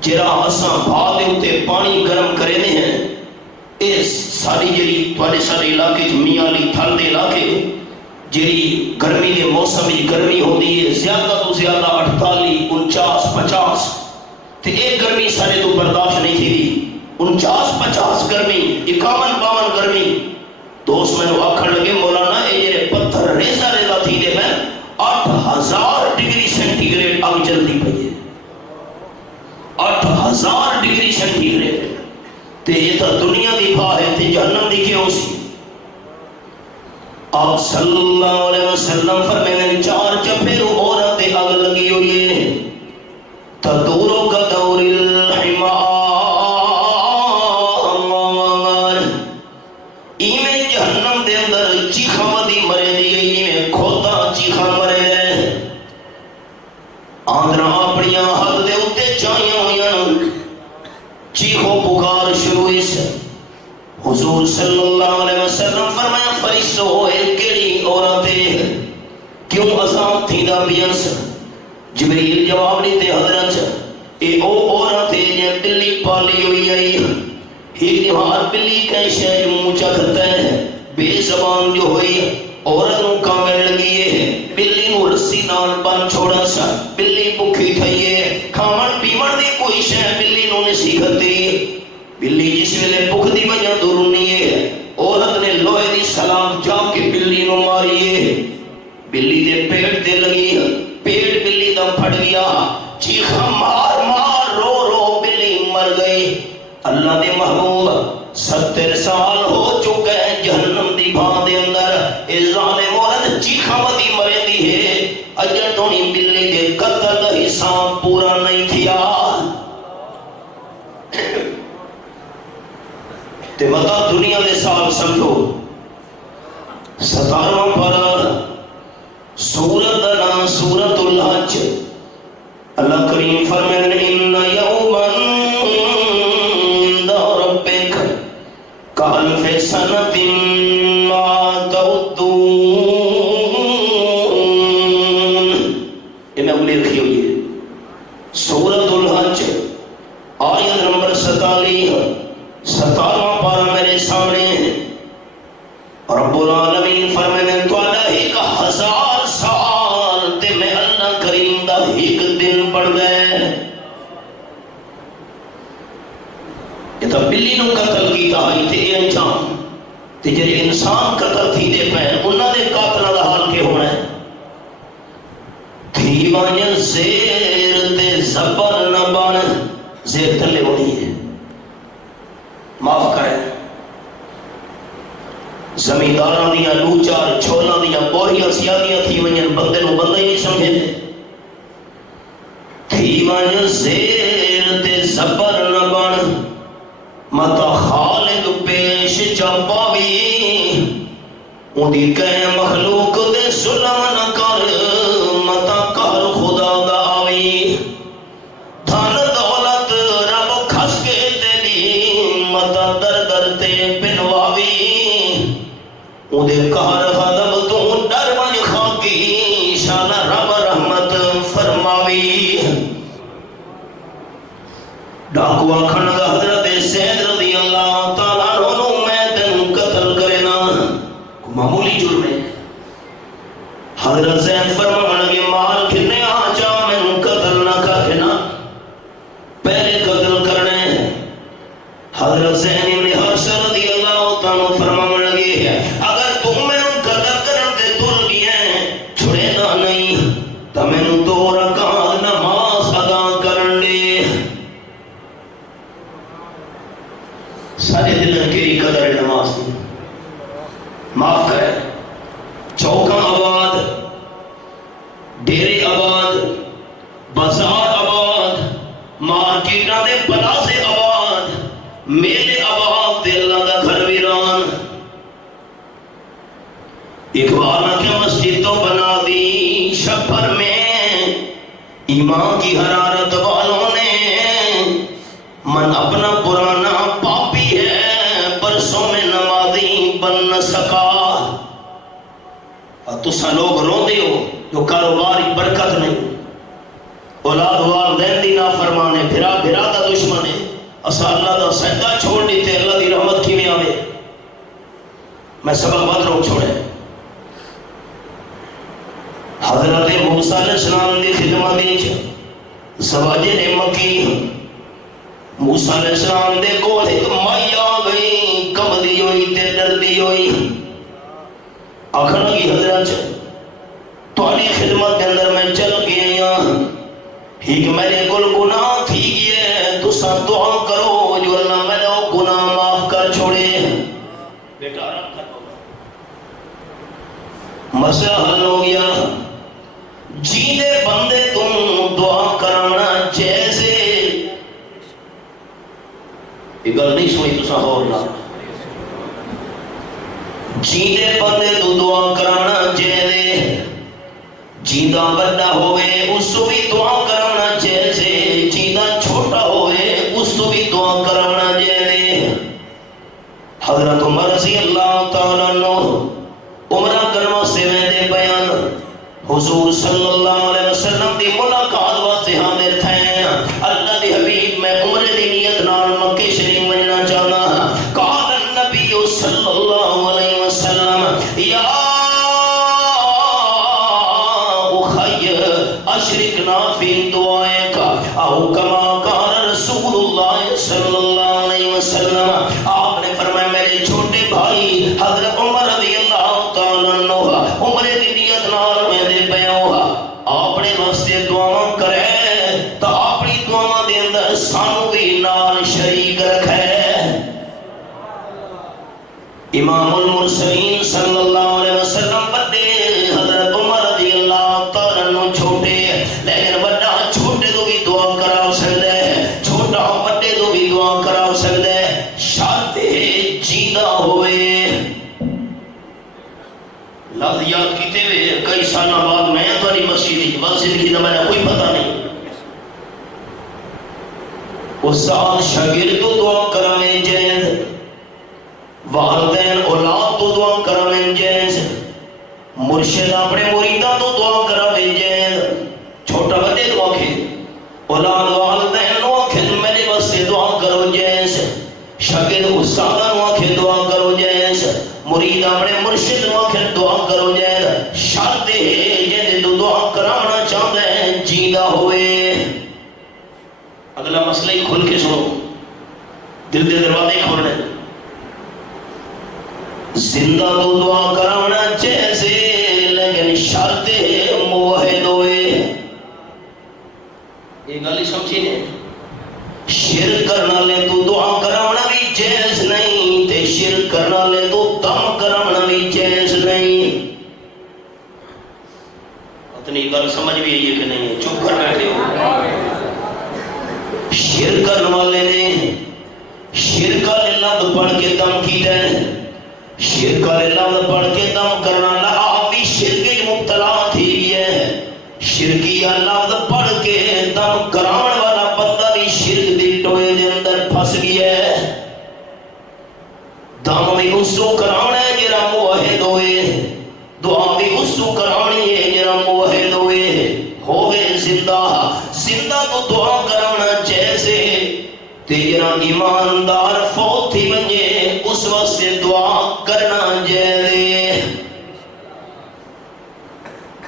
جرا اساں بھا دے اتے پانی گرم کرے دے ہیں. اس ساری جری توڑے سارے علاقے میاں علی تھل دے علاقے جری گرمی دے موسم میں گرمی ہوتی ہے زیادہ تو زیادہ 48 49 50 تے ایک گرمی سارے تو برداشت نہیں تھی. 49 50 گرمی 51 52 گرمی. دوست میں نے آکھن لگے مولانا اے جرے پتھر ریزہ ریزہ تھی دے میں 8000 ڈگری سینٹی گریڈ آگ جلدی پہیے. 8000 ڈگری سینٹی گریڈ تے یہ تا دنیا دی بھا ہے تے جہنم دی کیوں سی. آپ صلی اللہ علیہ وسلم فرمائیں 4 چپیرو عورت آگ لگی ہوئی ہے تدورو کا دور الحمار. ایمیں جہنم دے اندر چیخا مدی مرے دی ایمیں کھوتا چیخا مرے دے. آندرہ اپنیاں حد دے اتے چاہیاں ہویاں چیخو پکار شروع سے. حضور صلی اللہ علیہ وسلم فرمایا فرشتو ہوئے کیڑی عورتیں کیوں عذاب تھی دا بیانس. جبریل جواب لیتے حضرت اے او عورتیں جن بلی پالی ہوئی آئی ایک دیوار بلی کیسے مونچا کرتا ہے بے زبان جو ہوئی عورت نو کامل لگی ہے. بلی نو رسی نال بن چھوڑا سا بلی بکھی تھئیے کھامن پیمن دی کوئی شے بلی نو نے سیکھتی. بلی جس ویلے بھوک دی وجہ دورنی ہے عورت نے لوہے دی سلام جا کے بلی نو ماری ہے. بلی دے پیٹ دے لگی پیٹ بلی دا پھٹ گیا چیخا مار مار رو رو بلی مر گئی. اللہ دے محبوب 70 سال ہو چکے ہیں جہنم دی بھاں دے اندر. اے ظالم عورت چیخا مدی مرے دی ہے اجر دونی بلی دے قتل حساب پورا نہیں تھیا. تے بتا دنیا دے سال سمجھو 17واں پارہ سورت نام سورت الحج. اللہ کریم فرمائے ان یوما عند ربک کالف سنۃ ما تعدون. یہ میں انہیں لکھی ہوئی ہے سورت الحج آیت نمبر 47 17واں پارہ میرے سامنے ہے. رب العالمین فرمائے تو اللہ 1000 سال تے میں اللہ کریم دا ایک دن پڑھ گئے. یہ تو بلی نو قتل کیتا ہے تے اے انجام تے جڑے انسان قتل تھی دے پے انہاں دے قاتلاں دا حال کی ہونا ہے. تھی وانج زیر تے زبر نہ بن زیر تھلے ہونی ہے معاف کریں. زمینداراں دیاں لوچار چھولاں دیاں بوریاں سیادیاں تھی ونجن بندے نو بندہ ہی نہیں سمجھے دے. تھی ون زیر تے زبر نہ بن متا خالق پیش چا پاوی اندی کہے مخلوق دے ظلم نہ کر متا کر خدا دا آوی دھن دولت رب کھس کے تیری متا در در تے پنواوی اندے کار خدم تو ڈر من خاکی شان رب رحمت فرماوی ڈاکو آکھن دا حضرت سید رضی اللہ تعالیٰ عنہ میں تن قتل کرنا معمولی جرم ہے حضرت زید فرمان لگے مال کھنے آجا میں قتل نہ کرنا پہلے قتل کرنے حضرت زید ابن حارثہ رضی اللہ تعالیٰ فرمان لگے اگر تم میں قتل کرنے تل گئے چھڑے نہ نہیں تو میں دو رکعت نماز ادا کرنے سارے دلن کی قدر نماز دی معاف کرے چوکاں آباد ڈیرے آباد بازار آباد مارکیٹاں دے پلازے آباد میلے آباد تے اللہ دا گھر ویران اقبال نے کیا مسجد تو بنا دی شبھر میں ایمان کی حرارت والوں نے من اپنا پرانا پاپی ہے برسوں میں نمازی بن نہ سکا اور تسا لوگ رو دے ہو جو کاروباری برکت نہیں اولاد والدین دی نافرمانے بھرا بھرا دا دشمنے اسا اللہ دا سجدہ چھوڑ دیتے اللہ دی رحمت کی میں آوے میں سبق بات روک چھوڑے حضرت موسیٰ علیہ السلام دی خدمت دیچ زواجر مکی موسیٰ علیہ السلام دے کول ایک مائی آگئی کم دی ہوئی تے ڈر دی ہوئی آخر کی حضرت توالی خدمت کے اندر میں چل گیا ہی کہ میرے کل گناہ تھی گئے تو سب دعا کرو جو اللہ میں نے گناہ معاف کر چھوڑے بیٹا آرام کر مسئلہ حل ہو گیا جیدے بندے تم دعا کرانا جیسے یہ گل نہیں سوئی تو سا ہو رہا جیدے بندے تو دعا کرانا جیدے جیدہ بڑا ہوئے اس کو بھی دعا کرانا جیسے جیدہ چھوٹا ہوئے اس کو بھی دعا کرانا جیدے حضرت عمر رضی اللہ تعالیٰ عنہ عمرہ کرما سے میں دے بیان حضور صلی اللہ علیہ وسلم دی ملاقات واسطے حاضر تھے اللہ دی حبیب میں عمرے دی نیت نال مکہ شریف ملنا چاہنا قال النبی صلی اللہ علیہ وسلم یا اخی اشرکنا فی دعائے کا او کما قال رسول اللہ صلی اللہ علیہ وسلم آپ نے فرمایا میرے چھوٹے بھائی حضرت عمر رضی اللہ تعالیٰ عنہ عمرے دی نیت نال میں دے بیان آپ نے واسطے دعا کرے تو اپنی دعا دے اندر سانو بھی نال شریک رکھے امام المرسلین صلی اللہ علیہ وسلم بڑے حضرت عمر رضی اللہ تعالیٰ عنہ چھوٹے لیکن بڑا چھوٹے تو بھی دعا کرا سکتے چھوٹا بڑے تو بھی دعا کرا سکتے شرط جیدہ ہوئے لفظ یاد کیتے ہوئے کئی سالہ بعد میں تھوڑی مسجد بس زندگی کا میں کوئی پتہ نہیں استاد شاگرد تو دعا کرائیں جائز والدین اولاد تو دعا کرائیں جائز مرشد اپنے مریدہ تو دعا کرائیں جائز چھوٹا بڑے دعا کھے اولاد والدین دعا کھے میرے بس سے دعا کرو جائز شاگرد استاد دعا کھے دعا کرو جائز مرید اپنے مرشد دعا کھے دعا کرو جائز شرط ہے جنہیں تو دعا کرانا چاہتا ہے جیدہ ہوئے اگلا مسئلہ ہی کھل کے سنو دل دے دروازے کھولنے زندہ تو دعا کرانا جیسے لیکن شرط موحد ہوئے یہ گالی سمجھی نہیں شرک کرنا لے تو دعا کرانا بھی جیس نہیں تے شرک کرنا لے تو دم کرانا بھی جیس نہیں اتنی گل سمجھ بھی ہے کہ نہیں چپ کر بیٹھے ہو شرک کرنے والے نے شرکہ للہ پڑھ کے دم کی ہے شرک والے لفظ پڑھ کے دم کرنا لا آپ بھی شرک مبتلا تھی ہے. شرکی لفظ پڑھ کے دم کراؤن والا بندہ بھی شرک دی ٹوئے دے اندر پھس گیا ہے. دم بھی اسو کراؤنا ہے جرا موحد ہوئے, دعا بھی اسو کرانی ہے جرا موحد ہوئے زندہ. زندہ تو دعا کرانا جیسے تیرا ایماندار فوت ہی بنجے اس وقت سے دعا کرنا جیسے.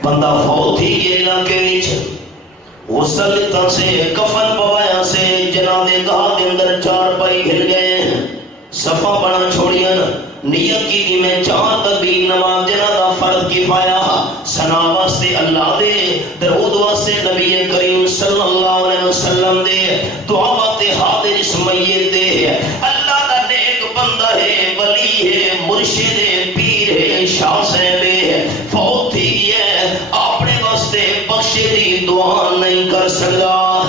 بندہ فوت ہی یہ علاقے وچ غسل سے کفن پوایا سے جنازے گاہ دے اندر چار پائی ہل گئے, صفا بنا چھوڑیا, نیت کی میں 4 تکبیر نماز جنازہ فرض کفایا, ثنا واسطے اللہ دے, درود واسطے نبی کریم صلی اللہ علیہ وسلم دے, دعا واسطے حاضر اس میت دے. اللہ دا نیک بندہ ہے, ولی ہے, مرشد ہے, پیر ہے, شاہ صاحب ہے, فوت ہی ہے, اپنے واسطے بخشے دی دعا نہیں کر سکا.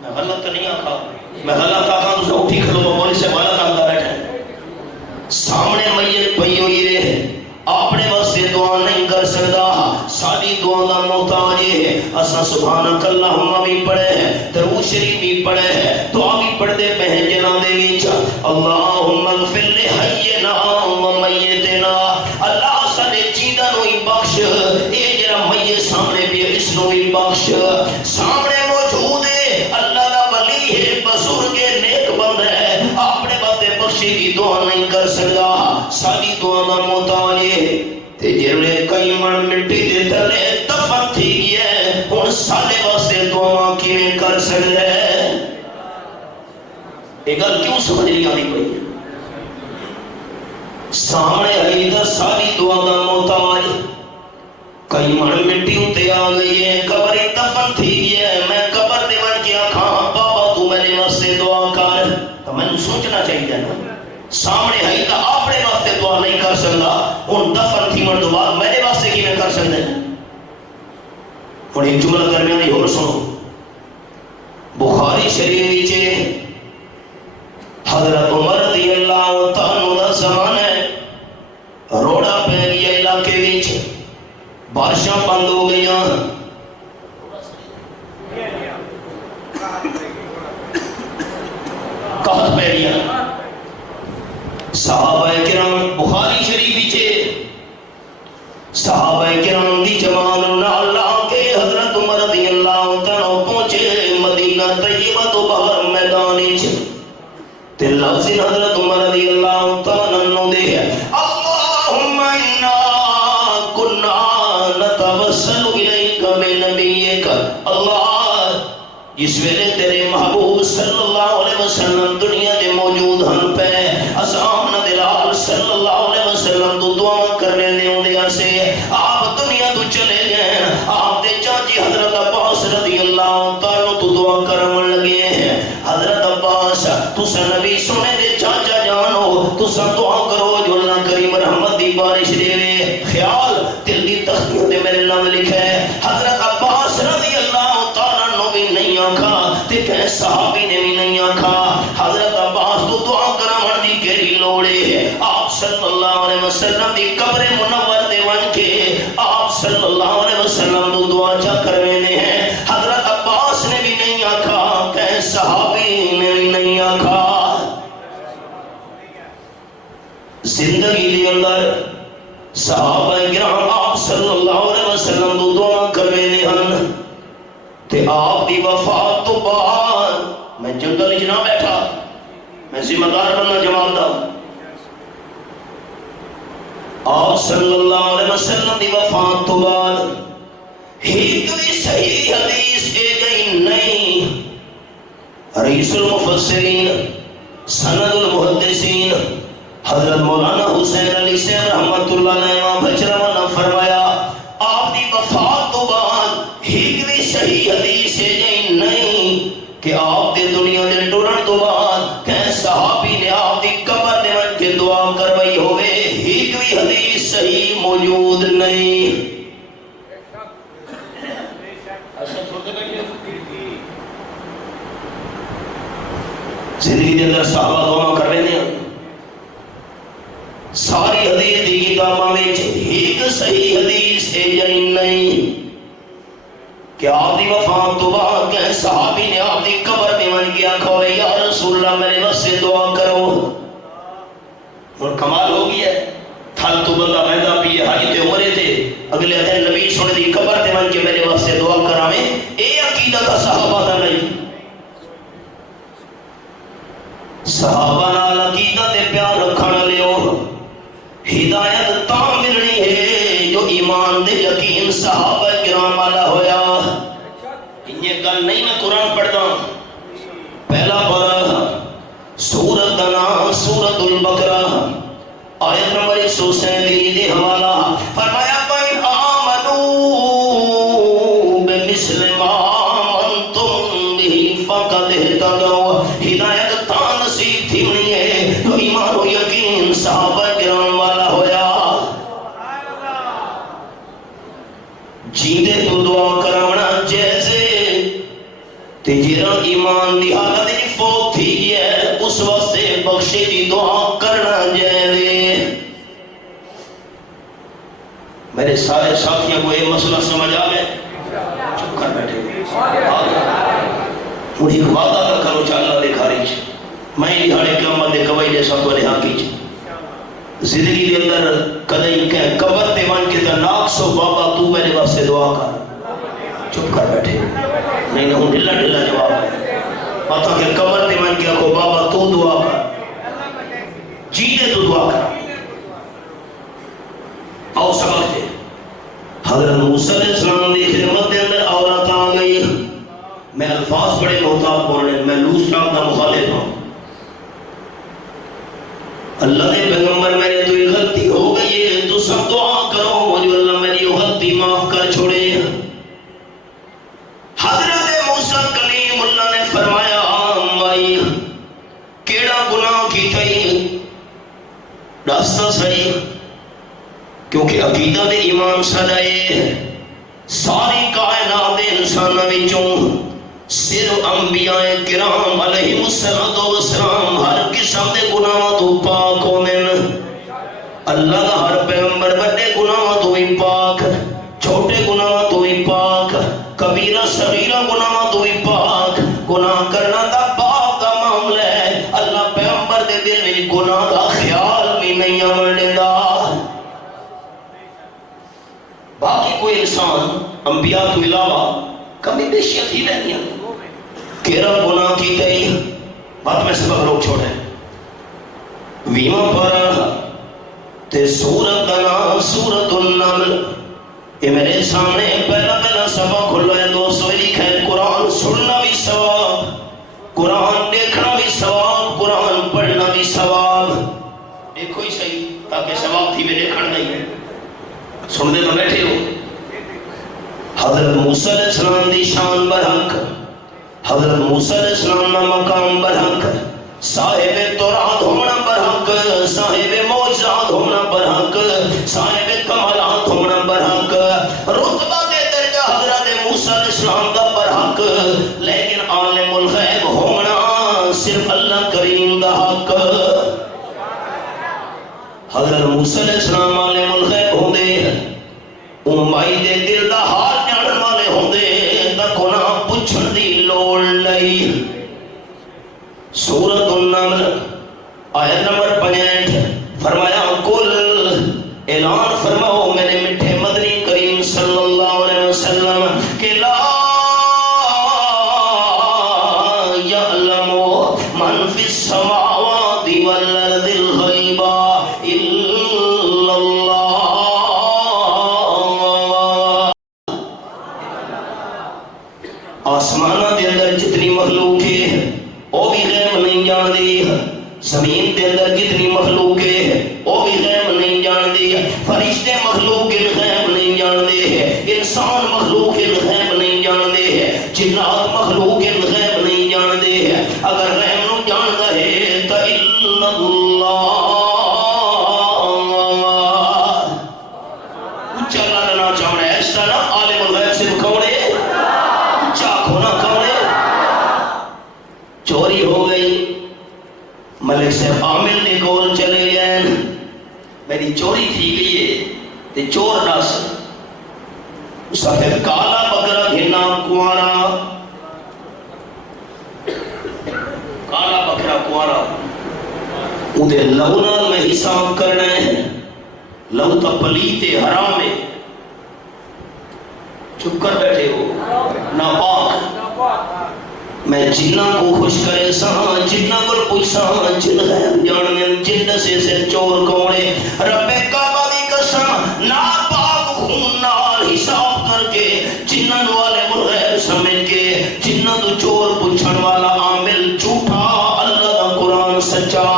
میں غلط نہیں آکھا, میں غلط آکھا تو اٹھی کھلو مولی سے غلط آکھا بیٹھے. سامنے میت پئی ہوئی ہے, اپنے واسطے دعا نہیں کر سکتا, ساری دعا دا محتاج ہے. اسا سبحانک اللہم بھی پڑھے ہیں, درود شریف بھی پڑھے ہیں, دعا بھی پڑھتے پہ جنازے وچ اللہم اغفر لحینا و میتنا. اللہ سارے جینداں نوں ہی بخش, اے جڑا میت سامنے بھی اس نوں ہی بخش. سامنے موجود ہے, اللہ دا ولی ہے, بزرگ ہے, نیک بندہ ہے, اپنے واسطے بخشی دی دعا نہیں کر سکتا, ساری دعا دا محتاج ہے. تے جڑے کئی من مٹی دے تلے دفن تھی ہے, ہن سارے واسطے دعا کیویں کر سکدا ہے؟ یہ گل کیوں سمجھ نہیں آئی پئی؟ سامنے آئی دا ساری دعا دا محتاج, کئی من مٹی اتے آ گئی ہے, قبر دفن تھی ہے, میں قبر دے ون کے آکھاں بابا تو میرے واسطے دعا کر, تو میں سوچنا چاہیے نا. سامنے آئی دا اپنے واسطے دعا نہیں کر سکتا, ہن دفن تھی من دو بعد میرے واسطے کی میں کر سکتا ہے؟ ہن ایک جملہ درمیانی اور سنو. بخاری شریف وچ حضرت عمر رضی اللہ تعالیٰ دا زمانہ ہے, روڑا پہ گیا علاقے وچ, بارشاں بند ہو گیا, قحط پہ گیا. صحابہ کرام بخاری شریف وچ صحابہ کرام دی جماعت نال لا کے حضرت عمر رضی اللہ تعالیٰ پہنچے مدینہ طیبہ تو باہر میدان وچ, تے لفظ حضرت عمر رضی اللہ تعالیٰ عنہ دے اللہم انا کنا نتوسل الیک بنبیک. اللہ جس ویلے تیرے محبوب صلی اللہ علیہ وسلم دنیا دے موجود ہن پہ, اسام دلال صلی اللہ علیہ وسلم تو دعا کرنے دے ہوندے سے آپ دنیا تو چلے گئے, آپ دے چاچی حضرت عباس رضی اللہ تعالیٰ تو دعا کرن لگے ہیں. حضرت عباس تسا نبی سنے دے چاچا جانو, تسا دعا کرو جو اللہ کریم رحمت دی بارش دے رہے. خیال دل دی تختیوں دے میرے نام لکھا ہے, حضرت عباس رضی اللہ تعالیٰ نو بھی نہیں آکھا, تے کہ صحابی نے بھی نہیں آکھا. حضرت عباس تو دعا کرن دی کیڑی لوڑ ہے؟ آپ صلی اللہ علیہ وسلم دی قبر منور تے ون کے آپ صلی اللہ علیہ وسلم تو دعا چا کروینے ہیں. حضرت عباس نے بھی نہیں آکھا, کہ صحابی نے بھی نہیں آکھا. زندگی دے اندر صحابہ کرام آپ صلی اللہ علیہ وسلم تو دعا کروینے ہن, تے آپ دی وفات تو بعد میں جنگل وچ نہ بیٹھا, میں ذمہ دار بننا جماعت دا. آپ صلی اللہ علیہ وسلم دی وفات تو بعد ایک بھی صحیح حدیث اے گئی نہیں. رئیس المفسرین سند المحدثین حضرت مولانا حسین علی صاحب رحمت اللہ علیہ بچرا نے فرمایا آپ دی وفات تو بعد ایک بھی صحیح حدیث اے گئی نہیں کہ آپ دے دنیا دے ٹرن تو بعد کہ صحابی نے آپ دی قبر دے ون کے دعا کروائی ہوئے. ایک بھی حدیث صحیح موجود نہیں. زندگی دے اندر صحابہ دعا کر رہے ہیں, کہ آپ دی وفات تو بعد کہ صحابی نے آپ دی قبر تے ون کے آکھو یا رسول اللہ میرے واسطے دعا کرو. اور کمال ہو گیا ہے تھل تو بندہ مہندا پیے حاجی تے عمرے تھے اگلے دن نبی سونے دی قبر تے ون کے میرے واسطے دعا کراویں. اے عقیدہ تا صحابہ دا نہیں. صحابہ نال عقیدہ تے پیار رکھن لیو ہدایت تا ملنی ہے جو ایمان دے یقین صحابہ کرام والا ہویا. یہ گل نہیں میں قرآن پڑھتا پہلا پارہ سورت دا نام سورت البقرہ آیت نمبر 137 دے حوالہ فرمایا فَإِنْ آمَنُوا بِمِثْلِ مَا آمَنْتُمْ بِهِ فَقَدِ اهْتَدَوْا. ہدایت تا نصیب تھی نہیں ہے جو ایمان و یقین صحابہ کرام والا ہویا. جیندے تو دعا کراونا جیسے تے جیرا ایمان دی حالت دی فوت تھی ہے اس واسطے بخشے دی دعا کرنا جیسے. میرے سارے ساتھیوں کو یہ مسئلہ سمجھ آ گئے؟ چپ کر بیٹھے مجھے وعدہ نہ کرو چالا دے خارج میں دہاڑے قیامت دے گواہی دے سب کو لحا کیجئے. زندگی دے اندر کدیں کہ قبر تے ون کے تا ناک سو بابا تو میرے واسطے دعا کر. چپ کر بیٹھے نہیں نہ ہوں ڈھلا ڈھلا جواب ہے پتہ کہ قبر تے ون کے آکھو بابا تو دعا کر جیتے تو دعا کر. آؤ سبق دے حضرت موسیٰ علیہ السلام دی خدمت دے اندر عورت آ گئی. میں الفاظ بڑے محتاط بولنے میں لوس ٹاپ دا مخالف ہوں. اللہ دے پیغمبر میرے تو یہ غلطی ہو گئی ہے تو سب دعا کرو جو اللہ میری غلطی معاف کر چھوڑے. حضرت موسیٰ کلیم اللہ نے فرمایا مائی کیڑا گناہ کی تھی راستہ صحیح کیونکہ عقیدہ دے ایمان سجائے ساری کائنات انسان وچوں صرف انبیاء کرام علیہ السلام ہر قسم دے گناہ تو پاک ہوندے. اللہ دا ہر پیغمبر بڑے گناہ تو بھی پاک چھوٹے گناہ تو بھی پاک کبیرہ صغیرہ گناہ تو بھی پاک. گناہ کرنا دا پاک دا معاملہ ہے. اللہ پیغمبر دے دل میں گناہ دا خیال بھی نہیں آمن دیتا. باقی کوئی انسان انبیاء تو علاوہ کبھی بے شک ہی نہیں ہے کیرا گناہ کی تئی بات میں سبق روک چھوڑے. ویمہ پارا تے سورت دنا سورت النمل یہ میرے سامنے پہلا سبق کھلا ہے. دوستو لکھا ہے قرآن سننا بھی ثواب قرآن دیکھنا بھی ثواب قرآن پڑھنا بھی ثواب. دیکھو ہی صحیح تاکہ ثواب تھی میں دیکھنا نہیں سن دے تو بیٹھے ہو. حضرت موسیٰ علیہ السلام دی شان برحق حضرت موسیٰ علیہ السلام نا مقام برحق صاحب تورات ہونا برحق صاحب معجزات ہونا برحق صاحب کمالات ہونا برحق رتبہ دے درجہ حضرت موسیٰ علیہ السلام دا برحق لیکن عالم الغیب ہونا صرف اللہ کریم دا حق. حضرت موسیٰ علیہ السلام عالم الغیب ہوندے امائی دے دل دا حال جانن والے ہوندے تا گناہ پوچھن دی لوڑ لئی. سورۃ النمل آیت نمبر 65 فرمایا کل اعلان فرماؤ میرے میٹھے مدنی کریم صلی اللہ علیہ وسلم کہ لا یعلم من فی السماوات والارض الغیب الا اللہ. آسمانہ دے اندر جتنی مخلوق ہے وہ بھی غیب نہیں جان دی. زمین دے اندر جتنی مخلوق ہے وہ بھی غیب نہیں جان دی. فرشتے مخلوق غیب نہیں جان دے. انسان مخلوق غیب نہیں جان دے. جنات مخلوق غیب نہیں جان دے. اگر غیب نو جان ہے تو الا اللہ. اچھا لگنا چاہنا ہے اس طرح عالم الغیب سے کھوڑے چوری ہو گئی. ملک صاحب عامل نے کول چلے گئے میری چوری تھی گئی ہے تے چور دس سفید کالا بکرا گھنا کوارا، کالا بکرا کوارا، اندے لونا میں حساب کرنا ہے، لو تا پلیتے حرام ہے، چپ کر بیٹھے ہو، ناپاک، میں جنہ کو خوش کرے سان، جنہ کو پوچھ سان، جن غیب جاننے، جن دسے سے چور کوڑے، رب کعبہ دی قسم، ناپاک خون نال حساب کر کے، جنہ والے غیب سمجھ کے، جنہ تو چور پوچھن والا عامل جھوٹا، اللہ دا قرآن سچا،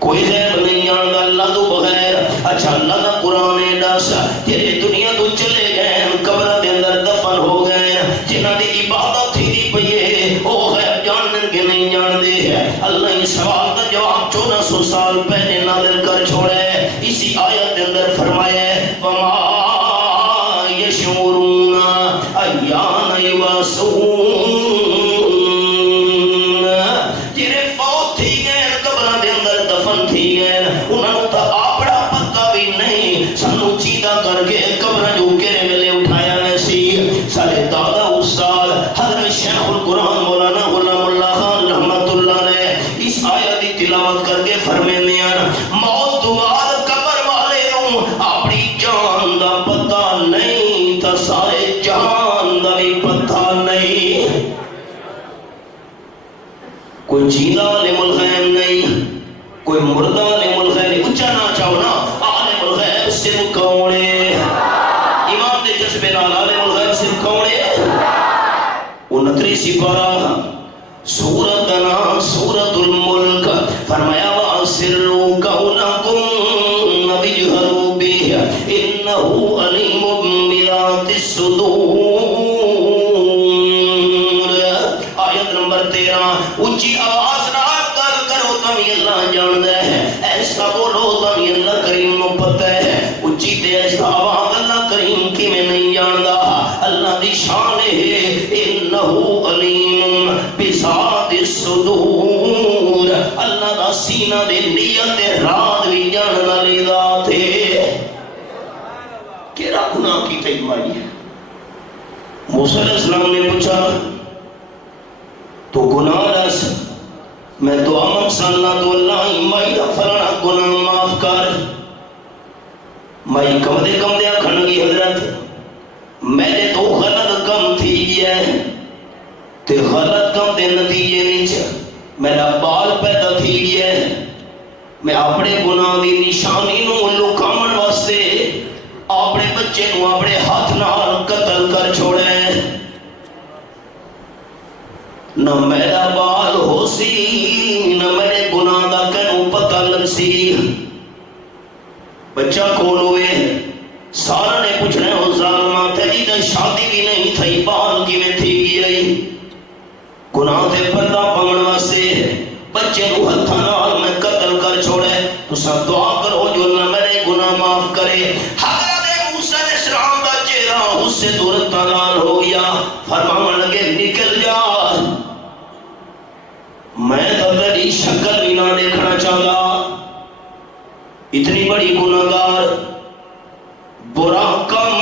کوئی غیب نہیں آنگا اللہ تو بغیر، اچھا اللہ دا قرآن دس، جنہیں دنیا تو چلے گئے، قبرہ دے اندر دفن ہو گئے، جنہ دی عبادت تھی دی پئیے، او غیب جاننے کے نہیں جان دے ہے، اللہ اس سوال کا جواب 1400 سال پہلے نازل کر چھوڑے، اسی آیت دے اندر فرمائے، وَمَا يَشْعُرُونَ أَيَّانَ يُبْعَثُونَ، جنہیں فوت تھی گئے، قبرہ دے اندر دفن تھی گئے، انہوں نے تا آپڑا پتہ بھی نہیں، سنو چیدہ کر کے قبرہ جو کہنے ملے اٹھایا نیسی، سارے دادا استاد حضرت شیخ القرآن مولانا غلام اللہ خان رحمت اللہ نے اس آیت کی تلاوت کر کے فرمیندیاں، موت بعد قبر والے ہوں اپنی جان دا پتہ نہیں، تا سارے جان دا بھی پتہ نہیں، کوئی جیدہ عالم الغیب نہیں، کوئی مردہ عالم الغیب نہیں، اچھا نہ چاہو نا عالم الغیب صرف کونے، امام دے جذبے نال عالم الغیب صرف کونے، 29 سپارہ سورت دنا سورت الملک فرمایا وَأَسِرُّوا قَوْلَكُمْ وَاجْهَرُوا بِهِ إِنَّهُ عَلِيمٌ بِذَاتِ الصُّدُورِ، آیت نمبر 13، اونچی آواز نہ کرو تمہیں اللہ جاندہ ہے، ایسا بولو تمہیں اللہ کریم نو پتہ ہے، اونچی تے ایسا آواز اللہ کریم کی میں نہیں جاندہ، اللہ دی شان ہے، انہو علیم بذات الصدور، اللہ دا سینہ دے نیت رات بھی جاننا لی ذات ہے، کیرا گناہ کی تیمائی ہے، موسیٰ علیہ السلام نے پوچھا تو گناہ دس، میں دعا مقصد اللہ تو اللہ مائی دا فلانا گناہ معاف کر، مائی کم دے کھنگی حضرت، میں نے تو غلط کم تھی ہے، تے غلط کم دے نتیجے نیچ میرا بال پیدا تھی ہے، میں اپنے گناہ دی نشانی نو لکامن واسطے اپنے بچے نو اپنے ہاتھ نال قتل کر چھوڑے، نہ میرا بال ہو سی، نہ میرے گناہ دا کنو پتہ لگ سی، بچہ کون ہوئے، سارا نے پوچھنے ہو ظالمہ تیری دا شادی بھی نہیں تھی، بال کی میں تھی گئی، گناہ تے پردہ پمن واسے بچے نو ہتھا نال میں قتل کر چھوڑے، تو سب دعا کرو جو اللہ میرے گناہ معاف کرے، حضرت موسیٰ علیہ السلام دا چہرہ اس سے دورت لال ہو گیا، فرمان لگے نکل جا، میں تو تیری شکل بھی نہ دیکھنا چاہتا، اتنی بڑی گناہگار، برا کم،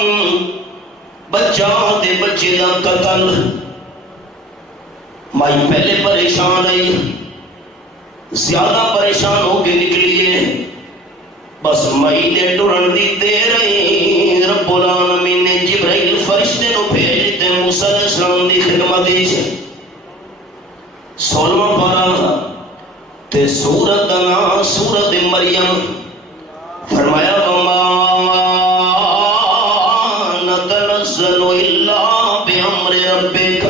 بچہ دے بچے دا قتل، مائی پہلے پریشان رہی، زیادہ پریشان ہو کے نکلیے، بس مائی دے ڈرن دی دے رہی، رب العالمین نے جبرائیل فرشتے نو بھیجتے موسیٰ علیہ السلام دی خدمت سے 16واں پارہ تے سورت دنا سورت مریم فرمایا وَمَا نَتَنَزَّلُ إِلَّا بِأَمْرِ رَبِّكَ،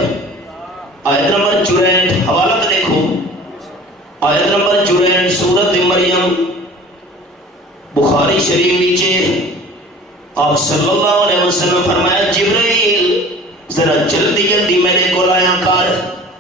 آیت نمبر 64، حوالہ کا دیکھو، آیت نمبر 64 سورت مریم، بخاری شریف نیچے، آپ صلی اللہ علیہ وسلم فرمایا جبرائیل ذرا جلدی جلدی میرے کو لایا کر،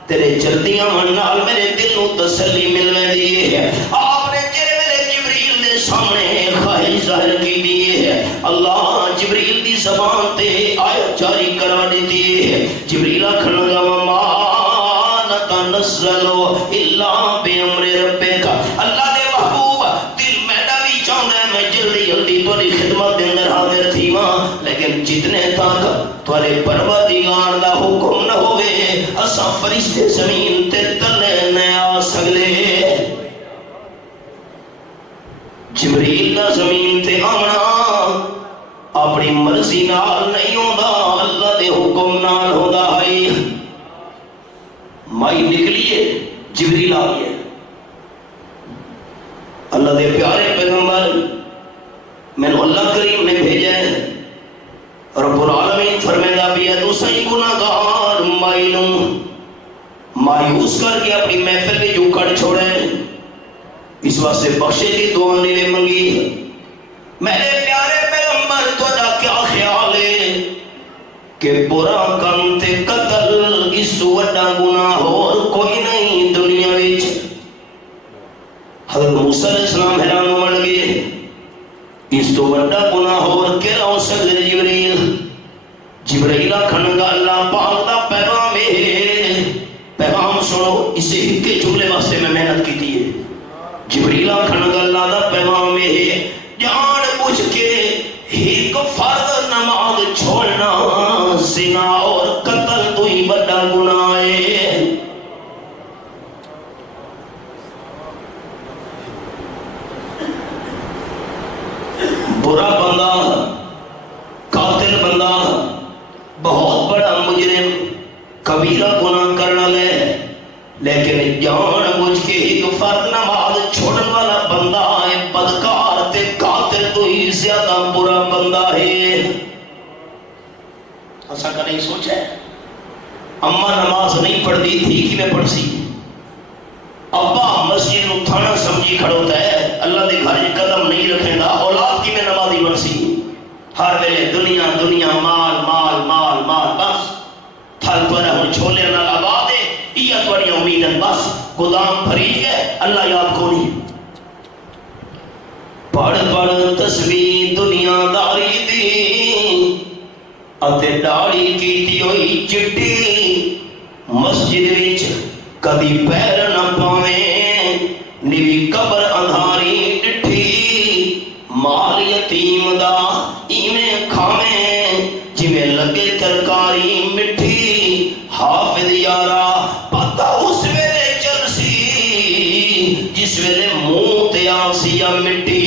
تیرے جلدیاں منال میرے دل نو تسلی ملنے دیئے ہے، آپ نے میرے جبریل دے سامنے خواہش ظاہر کی دیئے ہے، اللہ جبریل دی زبان تے آیت جاری کرا دیتی ہے، جبریل کھنگا وَمَا نَتَنَزَّلُ إِلَّا بِأَمْرِ رَبِّكَ، اللہ دے محبوب دل میرا بھی چاہتا ہے میں جلدی جلدی تیری خدمت دے اندر حاضر لیکن جتنے تک تھوڑے پروردگار دا حکم نہ ہوئے اسا فرشتے زمین تے تلے نہ آ سکتے. جبریل دا زمین تے آنا اپنی مرضی نال نہیں ہوندا، اللہ دے حکم نال ہوندا ہے. مائی نکلیے جبریل آ گیا. اللہ دے پیارے پیغمبر میں اللہ کریم نے بھیجا ہے. رب العالمین فرمیدا بھی ہے تو صحیح گناہگار مائی نو مایوس کر کے اپنی محفل میں جو کڑ چھوڑے اس واسطے بخشے کی دعا نے منگی. میرے پیارے پیغمبر تو کیا خیال ہے کہ برا کم تے قتل اس تو وڈا گناہ اور کوئی نہیں دنیا وچ. حضرت موسیٰ علیہ السلام حیران بن گئے اس تو وڈا گناہ اور کیا ہو سکتے. جبرائیل آکھن گا اللہ پاک دا پیغام ہے، پیغام سنو. اسے کے جملے واسطے میں محنت کی ہے. جبرائیل آکھن گا اللہ دا پیغام ہے جان بوجھ کے ایک فرض نماز چھوڑنا زنا اور قتل تو ہی بڑا گناہ ہے. برا بندہ قاتل بندہ بہت بڑا مجرم کبیرہ گناہ کرنا لے، لیکن جان بوجھ کے ایک فرض نماز چھوڑن والا بندہ ہے بدکار تے قاتل تو ہی زیادہ برا بندہ ہے. ایسا کا نہیں سوچا ہے اماں نماز نہیں پڑھتی تھی کہ میں پڑھ سی، ابا مسجد نو تھانا سمجھی کھڑوتا ہے اللہ دے گھر قدم نہیں رکھیں گا اولاد کی میں نمازی بن سی. ہر ویلے دنیا دنیا مال مال مال مال بس تھل پر ہن چھولے نال آباد ہے یہ تھوڑی امید ہے بس گودام بھری گئے اللہ یاد کو نہیں. پڑھ پڑھ تصویر دنیا داری دی اتے داڑھی کیتی ہوئی چٹی مسجد وچ کبھی پیر نہ پاویں نیوی قبر اندھاری ڈٹھی مال یتیم دا ایویں کھاویں جویں لگے ترکاری مٹھی. حافظ یارا پتہ اس ویلے چل سی جس ویلے منہ تے آسی مٹی.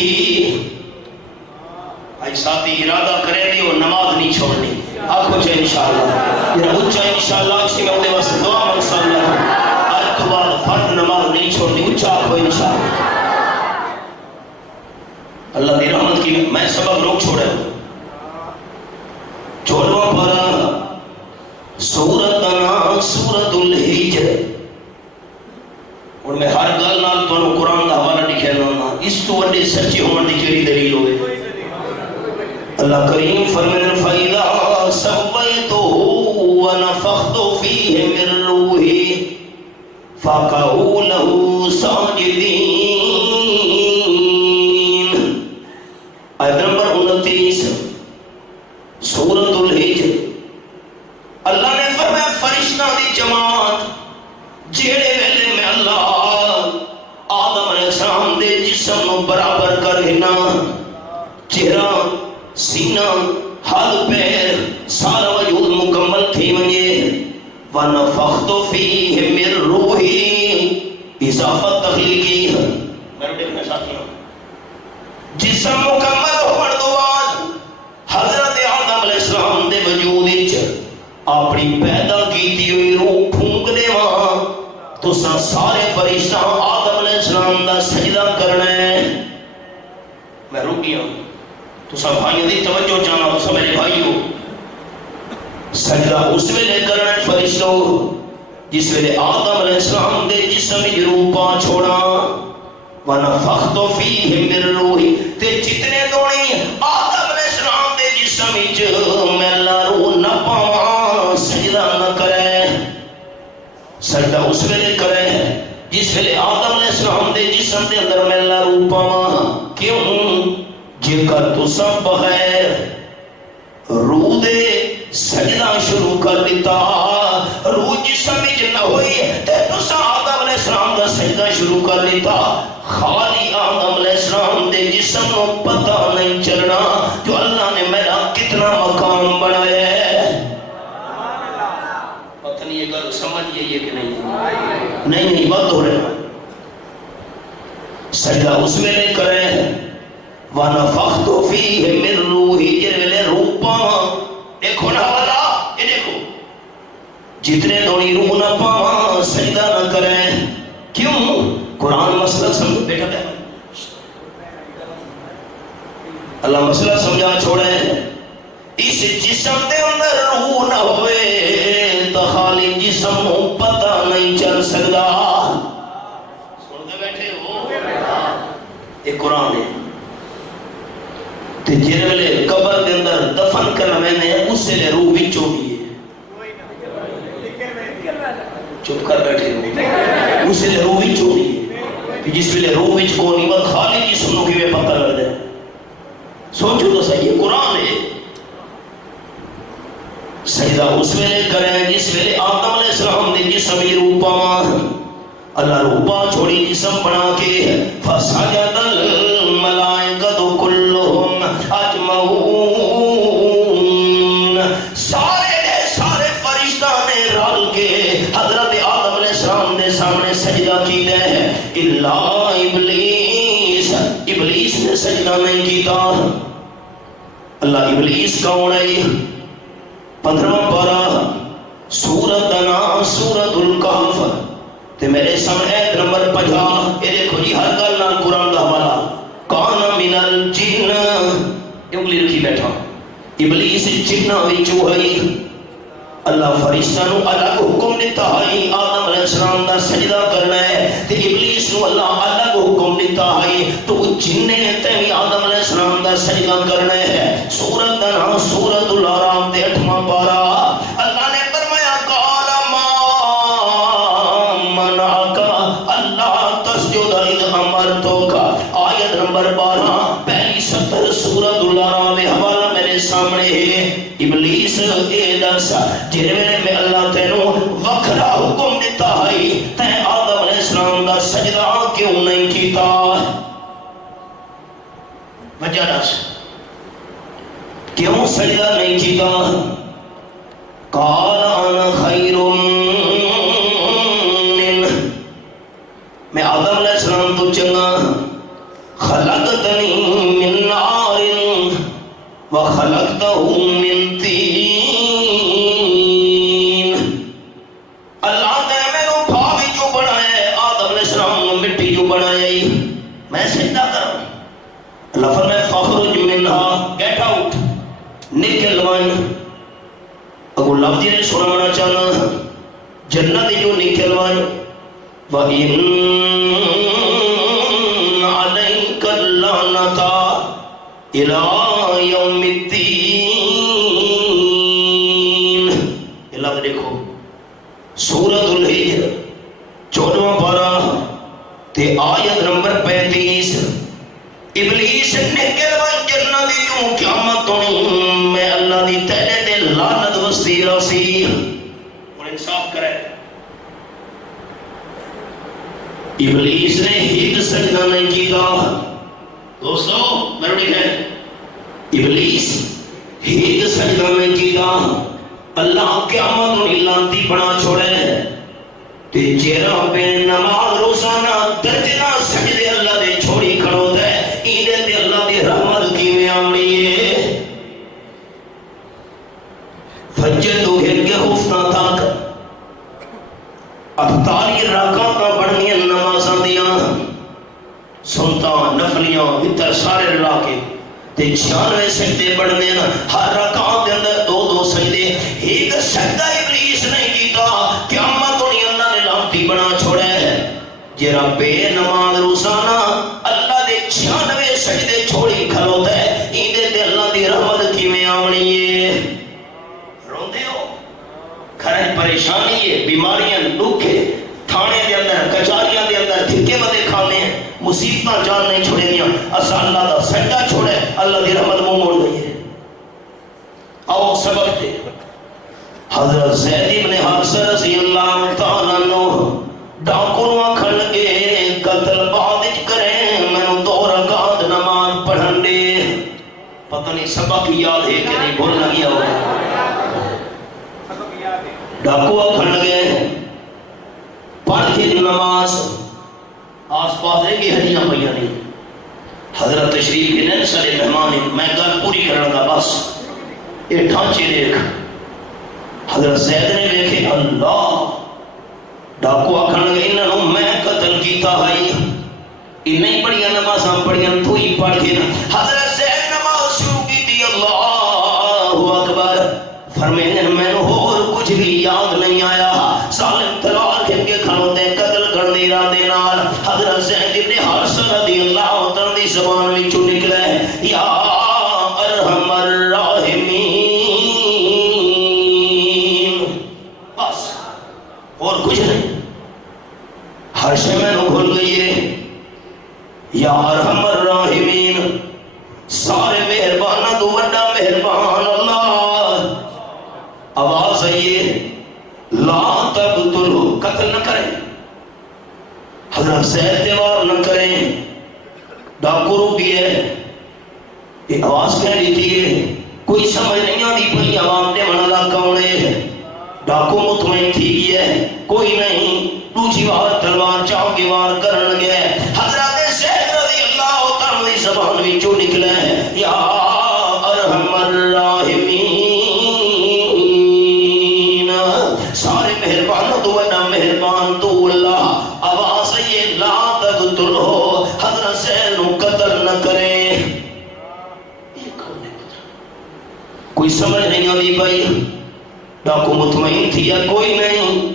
آج ساتھی ارادہ کرے دی وہ نماز نہیں چھوڑنی. آنکھوں چاہے انشاءاللہ یہ اچھا انشاءاللہ اسی میں اندے واسطے دعا مانگ ساللہ آج تو بعد فرد نماز نہیں چھوڑنی. اچھا آنکھوں انشاءاللہ اللہ دی رحمت کی میں سبب روک چھوڑے ہوں. چھوڑوا پر سورتنا سورت الحجر اور میں ہر گل نال تانوں قرآن دا حوالہ لکھے لانا اس تو وڈے سچے ہون دی کیڑی دلیل ہوئے. اللہ کریم فرمائے فَإِذَا سَوَّيْتُهُ وَنَفَخْتُ فِيهِ مِن رُّوحِي فَقَعُوا لَهُ سَاجِدِينَ. آیت نمبر 29 سورۃ الحجر. اللہ نے فرمایا فرشتہ دی جماعت جیڑے ویلے میں اللہ آدم علیہ السلام دے جسم نو برابر کر گنا چہرہ سینہ ہاتھ پیر سارا وجود مکمل تھی ونجے وَنَفَخْتُ فِيهِ مِن رُّوحِي اضافت تخلیقی ہے. میرے دیکھنے ساتھی ہوں جسم مکمل ہونے دو بعد حضرت آدم علیہ السلام دے وجود وچ اپنی پیدا کیتی ہوئی روح پھونک دے وہاں تو سارے فرشتہ آدم علیہ السلام دا سجدہ کرنا ہے. میں رک گیا تو سب بھائیوں دی توجہ چاہنا تو سب میرے بھائیوں سجدہ اس ویلے کرنا ہے فرشتوں جس ویلے آدم علیہ السلام دے جسم روح پا چھوڑا وَنَفَخْتُ فِيهِ مِن رُّوحِي تے جتنے دوڑی آدم علیہ السلام دے جسم وچ میں اللہ روح نہ پاواں سجدہ نہ کرے. سجدہ اس ویلے کرے جس ویلے آدم علیہ السلام دے جسم دے اندر میں اللہ روح پاواں. کیوں جن کا تسا بغیر روح دے سجدہ شروع کر دیتا روح جسم وچ نہ ہوئی تے تسا آدم علیہ السلام دا سجدہ شروع کر دیتا. خالی آدم علیہ السلام دے جسم نو پتہ نہیں چلنا جو اللہ نے میرا کتنا کتنا مقام بنایا ہے. پتہ نہیں یہ گل سمجھ یہ کہ نہیں بند ہو رہا. سجدہ اس ویلے کرے وَنَفَخْتُ فِيهِ مِن رُوحِي جن ویلے روح پاواں. دیکھو نا والا یہ دیکھو جتنے دونی روح نہ پاواں سجدہ نہ کریں. کیوں؟ قرآن مسئلہ سمجھ بیٹھا ہے. اللہ مسئلہ سمجھا چھوڑے. اس جسم دے اندر روح نہ ہوئے تو خالی جسم پتہ نہیں چل سکتا. سنتے بیٹھے ہو یہ قرآن ہے. تے جن ویلے قبر دے اندر دفن کرنا میں نے اس سے روح وچوں دی ہے. چپ کر بیٹھے ہو. اس سے روح وچوں دی ہے. جس ویلے روح وچ کو نہیں بس خالی جسم نو کیویں پتہ لگ جائے. سوچو تو صحیح یہ قرآن ہے. سجدہ اس ویلے کریں جس ویلے آدم علیہ السلام نے جسم ہی روح پاواں. اللہ روح پا چھوڑی جسم بنا کے فسجد الملائکۃ کلھم اجمعون. سارے فرشتہ نے رل کے حضرت آدم علیہ السلام نے سامنے سجدہ کیتے ہیں الا ابلیس. ابلیس نے سجدہ نہیں کیتا. اللہ ابلیس کون ہے؟ 15واں پارہ سورۃ سورۃ الکہف تے میرے سامنے آیت نمبر 50. یہ دیکھو جی ہر گل نال قرآن دا حوالہ. کان من الجن انگلی رکھی بیٹھا. ابلیس جناں وچوں ہے. اللہ فرشتہ نو الگ حکم دیتا ہے آدم علیہ السلام دا سجدہ کرنا ہے تے ابلیس نو اللہ الگ حکم دیتا ہے تو جننے تے بھی آدم علیہ السلام دا سجدہ کرنا ہے. سورۃ دا نام سورۃ الاعراف دے 8واں پارہ. اللہ نے فرمایا قال ما منعک اللہ تسجد اذ امرتک. آیت نمبر 12 پہلی سطر سورۃ الاعراف میں حوالہ میرے سامنے ہے. ابلیس اے دس جن ویلے میں اللہ تینوں وکھرا حکم دیتا ہے تے آدم علیہ السلام دا سجدہ کیوں نہیں کیتا؟ وجہ دس کیوں سجدہ نہیں کیتا؟ قال انا خیر من. میں آدم علیہ السلام تو چنگا. خلقتنی من نار وخلقتہ من طین. اللہ نے میرے بھاگ جو بنایا آدم علیہ السلام نے مٹی جو بنایا میں سجدہ کروں. اللہ فرمائے فخرج منہا گیٹ آؤٹ نکل وائن. اگر لفظی نے سنانا چاہنا جنت جو نکل وائن وَإِنَّ عَلَيْكَ اللَّعْنَةَ إِلَىٰ يَوْمِ الدِّينِ. یہ لفظ دیکھو سورۃ الحجر 14واں پارہ تے آیت نمبر 35. ابلیس نکل وائن جنت جو قیامت ہونی میں اللہ دی تیرے دے لعنت وستی رسی. اور انصاف کرے ابلیس نے ہیت سجدہ نہیں کیتا. دوستو مرڑی ہے ابلیس ہیت سجدہ نہیں کیتا. اللہ قیامت نو لعنتی بنا چھوڑے تے جیرا بے نماز روزانہ درجنا سجدے اللہ دے چھوڑی کھڑو دے ایدے تے اللہ دی رحمت کی میں آمنی ہے. فجر تو گھر کے خوفنا تھاک 48 رکعتاں پڑھنیاں نمازاں دیاں سنتا نفلیاں وتر سارے رلا کے تے 96 سجدے پڑھنے ہر رکعت دے اندر 2 سجدے. ایک سجدہ ابلیس نہیں کیتا قیامت ہونی اللہ نے لعنتی بنا چھوڑے. جرا بے نماز روزانہ اللہ دے 96 سجدے چھوڑی کھلوتا ہے ایندے تے اللہ دی رحمت کیویں آونی ہے؟ روندے ہو کھڑے پریشانی ہے بیماریاں دکھے تھانے دے اندر کچاریاں دے اندر دھکے بدے کھانے ہیں مصیبتاں جان نہیں چھوڑے دیا. اسا اللہ دا سجدہ چھوڑے اللہ دی رحمت منہ موڑ گئی ہے. آؤ سبق دے. حضرت زید بن حارثہ رضی اللہ تعالیٰ عنہ ڈاکو نو آکھن لگے قتل بعد کریں میں 2 رکعت نماز پڑھن دے. پتہ نہیں سبق یاد ہے کہ نہیں بھول ڈاکو آکھن لگے پڑھ کے نماز آس پاس رہ گئی ہڈیاں پہ نہیں. حضرت تشریف کے نین سارے مہمان میں گل پوری کرنا بس یہ ڈھانچے دیکھ. حضرت زید نے دیکھے اللہ ڈاکو آکھن لگے انہوں میں قتل کیتا ہے انہیں پڑھیاں نمازاں پڑھیاں تو ہی پڑھ کے نا. حضرت زید نماز شروع کی تھی اللہ اکبر فرمینے میں نے اور کچھ بھی یاد نہیں آیا. سالم تلوار کھن کے کھڑوتے قتل کرنے ارادے نال حضرت زید ابن حارثہ رضی اللہ عنہ دی زبان وچوں نکلے یا ارحم الراحمین. بس اور کچھ نہیں ہر شے میں نو بھول گئی ہے یا ارحم الراحمین سارے مہربانہ تو بڑا مہربان اللہ. آواز آئیے لا تقتلو قتل نہ کریں حضرت زید دیوار نہ کریں ڈاکو روکی ہے. یہ آواز کہہ دیتی ہے کوئی سمجھ نہیں آتی پہلی عوام نے منالا کونے ڈاکو مطمئن تھی ہے کوئی نہیں دوسری بار تلوار چاہ کے وار کرن گئے. حضرت زید رضی اللہ تعالی زبان وچوں نکلے یا ارحم الراحمین سارے مہربان تو بڑا مہربان تو اللہ. آواز یہ لا تقتلو حضرت زید نو قتل نہ کریں. کوئی سمجھ نہیں آتی بھائی ڈاکو مطمئن تھی یا کوئی نہیں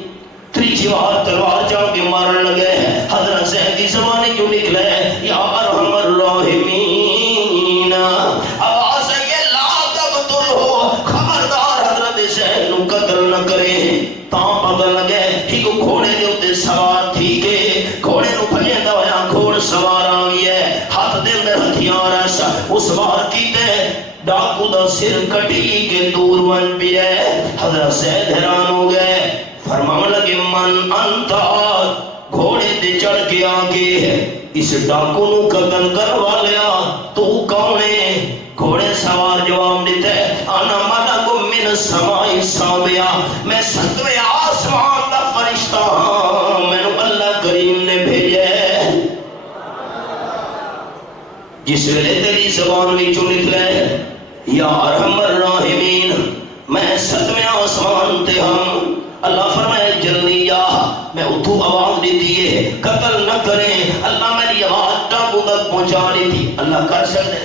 تیسری بار تلوار چاہ کے مارن لگے. حضرت زید کی زبان کیوں نکلے یا ارحم الراحمین. آواز یہ لا تقتلو خبردار حضرت زید نو قتل نہ کریں. تاں پتہ لگے ہی کو گھوڑے دے اتے سوار تھی کے گھوڑے نو پھلے دا ہویا گھوڑ سوار آئی ہے ہاتھ دے اندر ہتھیار ایسا اس بار کیتے ڈاکو دا سر کٹی کے دور ون پی ہے. حضرت زید حیران ہو گئے فرمان لگے من انتا گھوڑے دے چڑھ کے آگے اس ڈاکو نو قتل کروا لیا تو کونے گھوڑے سوار جواب دیتے انا ملک من السماء سابیا میں ستویں آسمان دا فرشتہ ہاں میں نو اللہ کریم نے بھیجے. جس ویلے تیری زبان وچوں نکلے یا ارحم الراحمین میں ستویں آسمان تے ہم اللہ فرمائے جلدی آ میں اتھو آواز دیتی ہے قتل نہ کریں. اللہ میری آواز ڈاکو تک پہنچا رہی تھی اللہ کر سکتے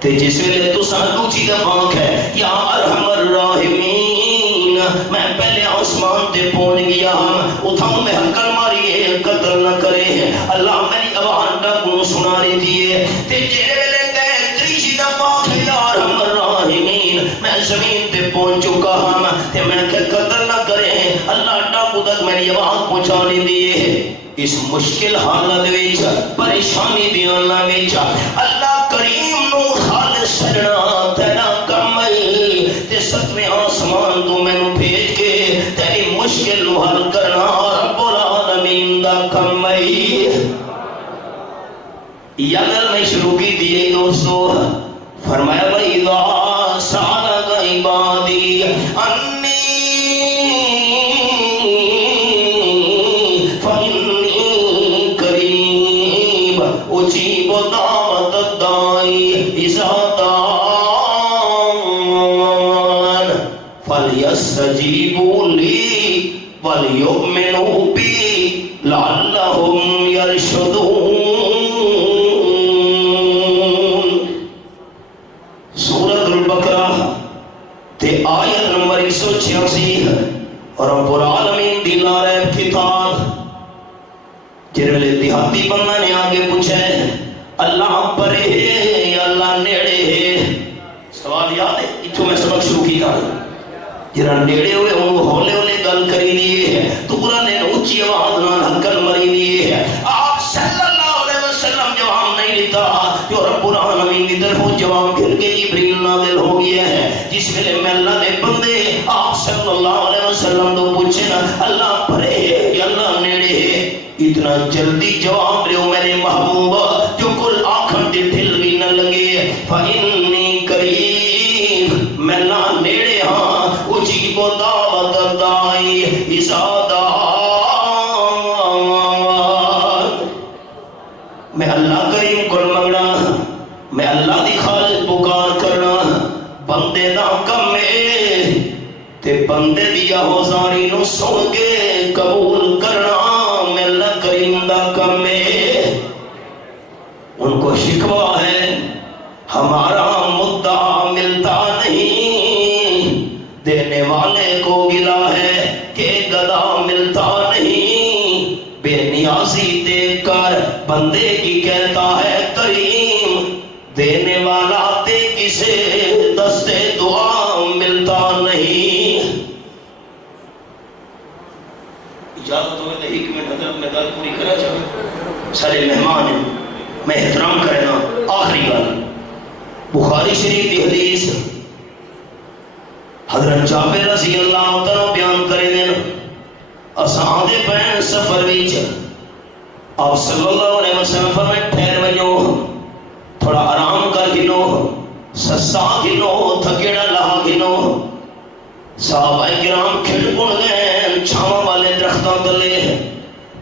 تے جس ویلے تو سان دوسری دفعہ ہے یا ارحم الراحمین میں پہلے آسمان تے پہنچ گیا ہم اتھاؤں میں حکل ماری ہے قتل نہ کریں. اللہ میری آواز ڈاکو سنا رہی تھی تے جے ویلے تے تیسری دفعہ ہے یا ارحم الراحمین میں زمین تے پہنچ چکا ہم تے میں کہ قتل نہ کریں. اللہ ڈاکو تک میری آواز پہنچانے دیئے. اس مشکل حالت وچ پریشانی دی اللہ وچ اللہ کریم نو خالص سجنا تیرا کم ہے تے ستویں آسمان تو مینوں بھیج کے تیری مشکل نو حل کرنا رب العالمین دا کم ہے. یہ گل میں شروع کی دی دوستو فرمایا وَإِذَا سَأَلَكَ عِبَادِي أَنِّي فَإِنِّي قَرِيبٌ أُجِيبُ دَعْوَةَ الدَّاعِ إِذَا دَعَانِ فَلْيَسْتَجِيبُوا لِي وَلْيُؤْمِنُوا بِي لَعَلَّهُمْ يَرْشُدُونَ. آیت نمبر 186 اور رب العالمین دی لارب کتاب جنہوں دیہاتی بندہ نے آگے پوچھے اللہ پرے ہے یا اللہ نیڑے ہے. سوال یاد ہے اتھو میں سبق شروع کی تھا جنہوں نیڑے ہوئے انہوں ہولے ہولے گل کری دیئے تو قرآن نے اچھی آواز نال حکل مری دیئے. آپ صلی اللہ علیہ وسلم جواب نہیں لیتا جو رب العالمین کی طرف جواب پھر کے جبریل نازل ہو گیا ہے. جس ویلے میں اللہ دے بندے آپ صلی اللہ علیہ وسلم تو پوچھے نا اللہ پرے ہے یا اللہ نیڑے ہے اتنا جلدی جواب دیو میرے محبوب جو کل آنکھن دے دل بھی نہ لگے. فَإِنِّي قَرِيبٌ میں نہ نیڑے ہاں اجیب دعوت تے بندے دیا ہوزاری نو سن کے قبول کرنا اللہ کریم دا کم ہے۔ ان کو شکوہ ہے ہمارا مدعا ملتا نہیں، دینے والے کو گلا ہے کہ گدا ملتا نہیں، بے نیازی دیکھ کر بندے کی کہتا ہے کریم، دینے والا تے کسے دستے دعا ملتا نہیں۔ اجازت ہوئے تو ایک منٹ حضرت میں گل پوری کرا چاہوں، سارے مہمان ہیں میں احترام کرنا۔ آخری گل بخاری شریف کی حدیث حضرت جابر رضی اللہ تعالیٰ بیان کرے دیں، اساں دے پین سفر وچ آپ صلی اللہ علیہ وسلم فرمائے ٹھہر وجو تھوڑا آرام کر گنو، سسا گنو، تھکیڑا لہا گنو۔ صحابہ کرام کھڑ پڑ گئے چھاواں والے درختوں تلے۔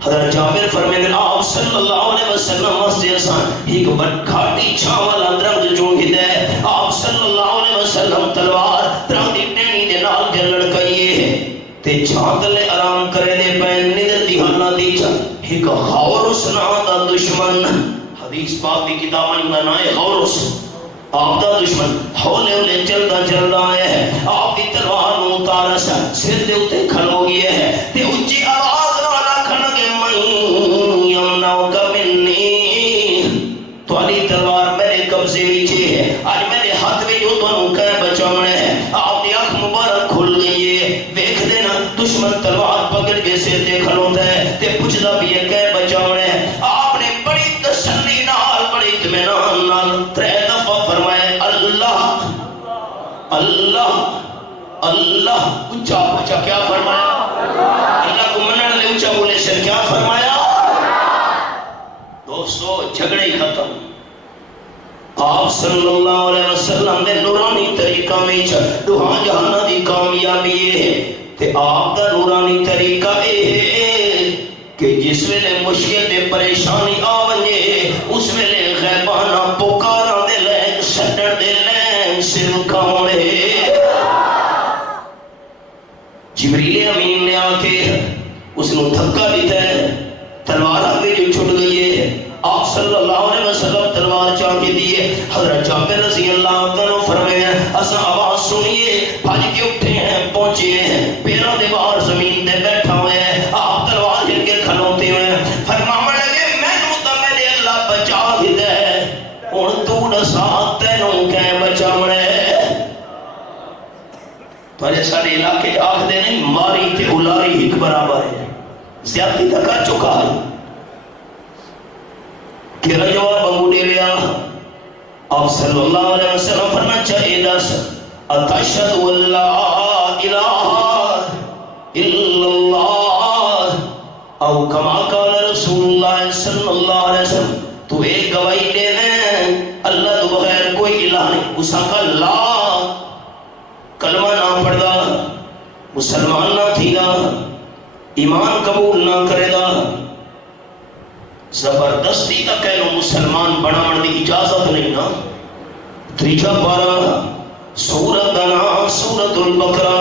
حضرت جابر فرمائے آپ صلی اللہ علیہ وسلم واسطے اساں ایک کھاٹی چھاں والا درخت چون ہی دے، آپ صلی اللہ علیہ وسلم تلوار درخت دی ٹہنی دے نال کے لڑکائیے تے چھاں تلے آرام کرے دے پین ندر دی حالہ دی چا ایک غورس نام دا دشمن، حدیث پاک دی کتابیں بنائے غورس آپ دا دشمن ہولے ہولے چلدا چلدا آیا ہے، آپ کی تلوار نو اتارس سر دے اتے کھلو گیا ہے تے اچھی آواز والا کھڑ گئے میں یمناؤ کا منی، توالی تلوار میرے قبضے وچے ہے، آج میرے ہاتھ میں جو تانوں کہہ بچاونے ہے۔ آپ دی آنکھ مبارک کھل گئی ہے، دیکھ دینا دشمن تلوار پکڑ کے سر دے کھلوتا ہے تے پوچھدا بھی ہے کہہ بچاونے ہے۔ آپ نے بڑی تسلی نال بڑی اطمینان نال ترے دفعہ فرمائے اللہ اللہ اللہ، اونچا اونچا کیا فرمایا؟ اللہ کو منن لے اونچا بولے سے کیا فرمایا؟ دوستو جھگڑے ہی ختم۔ آپ صلی اللہ علیہ وسلم نے نورانی طریقہ میں دہاں جہانا دی کامیابی ہے تے آپ دا نورانی طریقہ ہے کہ جس ویلے مشکل دے پریشانی آونجے اس ویلے غیبانہ پکارا دے لین سٹر دے لین صرف کون ہے؟ جبریل امین نے آکے اس نے دھکا دیتا ہے، تلوار آگے جو چھٹ گئی ہے، آپ صلی اللہ علیہ وسلم تلوار چاہے دیئے۔ حضرت جابر رضی اللہ عنہ فرمائے اسا آواز سنیے، بھاج کے اٹھے ہیں پہنچے ہیں، پیروں دے باہر زمین دے بیٹھا ہوئے ہیں، آپ تلوار ہل کے کھلوتے ہوئے ہیں، فرمانے لگے میں نو تا میرے اللہ بچا ہی دے، ان تو نسا تینوں کہیں بچاونے۔ پہلے سارے علاقے آخ دے نہیں ماری تے اولاری ایک برابر ہے، زیادتی تک کر چکا ہے کہ رجوار بنگو دے لیا۔ آپ صلی اللہ علیہ وسلم فرمایا چاہے دس اتشہد اللہ الہ الا اللہ او کما قال رسول اللہ صلی اللہ علیہ وسلم، تو ایک گواہی دے دیں اللہ تو بغیر کوئی الہ نہیں، اسا کا لا کلمہ نہ پڑھ دا، مسلمان نہ تھی دا، ایمان قبول نہ کرے دا، زبردستی کا کہہ لو مسلمان بناون دی اجازت نہیں نا۔ تریجا پارا سورت دنا سورت البقرہ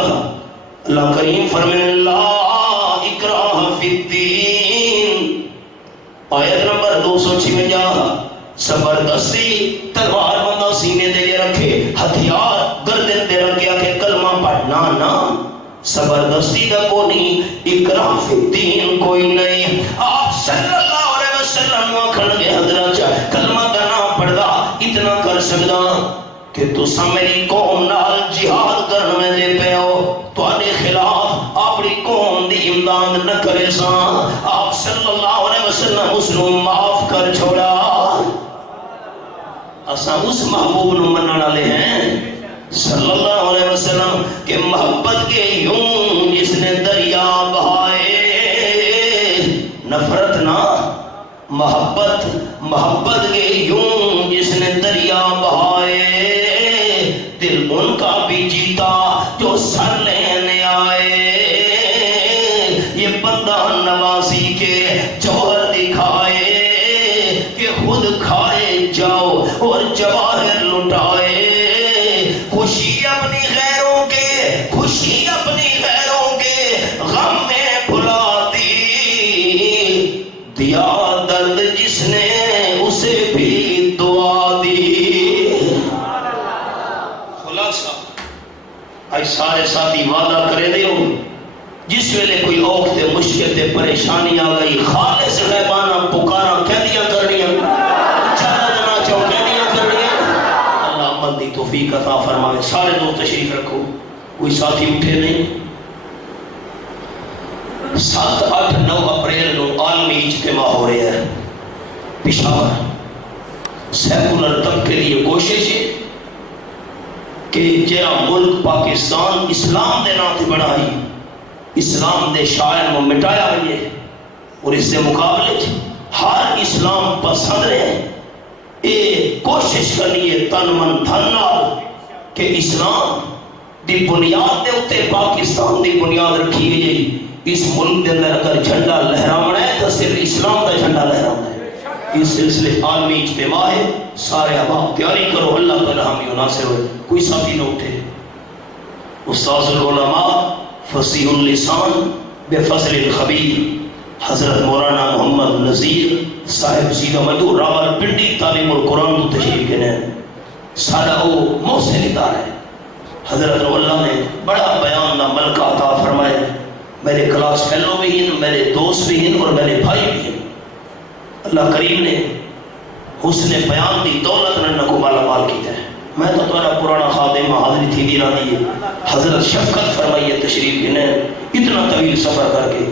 اللہ کریم فرمائے لا اکراہ فی الدین، آیت نمبر 256۔ زبردستی تلوار بندہ سینے دے رکھے، ہتھیار گردن دے رکھے کہ کلمہ پڑھنا نا، زبردستی دا کو نہیں، اکراہ فی الدین کوئی نہیں۔ آپ صلی اللہ علیہ وسلم وکھن گے حضرت کلمہ دا نام پڑھ دا اتنا کر سکدا کہ تسا میری قوم نال جہاد کرن میں دے پے ہو، تواڈے خلاف اپنی قوم دی امداد نہ کرے سا۔ آپ صلی اللہ علیہ وسلم اس نو معاف کر چھوڑا۔ اساں اس محبوب نو منن والے ہیں صلی اللہ علیہ وسلم کہ محبت کے یوں جس نے دریا بہائے، نفرت نہ محبت کے یوں جس نے دریا بہائے، دل ان کا بھی جیتا جو سر لینے آئے، یہ بندہ نوازی کے جوہر دکھائے کہ خود کھائے جاؤ اور جواہر لٹائے، خوشی اپنی غیروں کے خوشی اپنی خلاصہ آج سارے ساتھی وعدہ کرے دے ہو جس ویلے کوئی اوکھ تے مشکل تے پریشانی آ گئی خالص غیبانہ پکارا کہدیاں کرنیاں چلنا چاہو کہدیاں کرنیاں اللہ عمل دی توفیق عطا فرمائے سارے دوست تشریف رکھو کوئی ساتھی اٹھے نہیں 7, 8, 9 اپریل نو عالمی اجتماع ہو رہا ہے پشاور سیکولر طبقے لیے کوشش ہے کہ جہاں ملک پاکستان اسلام دے نام تے بڑھائی اسلام دے شاعر کو مٹایا ہوئی ہے اور اس سے مقابلے ہر اسلام پسند رہے یہ کوشش کرنی ہے تن من دھن نال کہ اسلام دی بنیاد دے اتے پاکستان دی بنیاد رکھی گئی اس ملک دے اندر اگر جھنڈا لہرانا ہے تو صرف اسلام کا جھنڈا لہرانا ہے اس سلسلے عالمی اجتماع ہے سارے احباب تیاری کرو اللہ تعالی حامی و ناصر ہوئے کوئی ساتھی نہ اٹھے استاذ العلماء فصیح اللسان بے فضل الخبیر حضرت مولانا محمد نذیر صاحب سیدہ مدو راول پنڈی تعلیم القرآن کو تشریف کے ہیں سارا وہ محسن ادارہ ہے حضرت اللہ نے بڑا بیان نہ ملکہ عطا فرمائے میرے کلاس فیلو بھی ہیں میرے دوست بھی ہیں اور میرے بھائی بھی ہیں اللہ کریم نے حسن بیان دی دولت نے نکو مالا مال کیتا ہے میں تو تمہارا پرانا خادم حاضری تھی دیرا دی حضرت شفقت فرمائیے تشریف گنے اتنا طویل سفر کر کے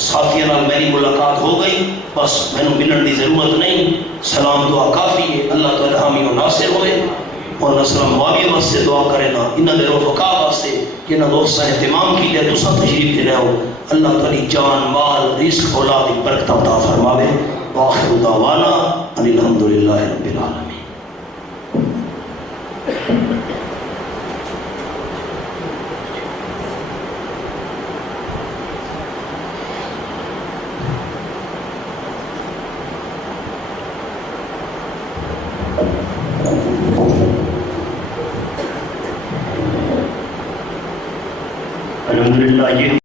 ساتھیاں نال میری ملاقات ہو گئی بس میں نے ملن دی ضرورت نہیں سلام دعا کافی ہے اللہ تعالی حامی و ناصر ہوئے اور نصر معاویہ واسطے دعا کرے نا انہاں دے رفقا واسطے جنہاں دوستاں اہتمام کی دے تساں تشریف دے رہو اللہ تعالی جان مال رزق اولاد دی برکت عطا فرماوے واخر دعوانا ان الحمدللہ رب العالمین الحمدللہ یہ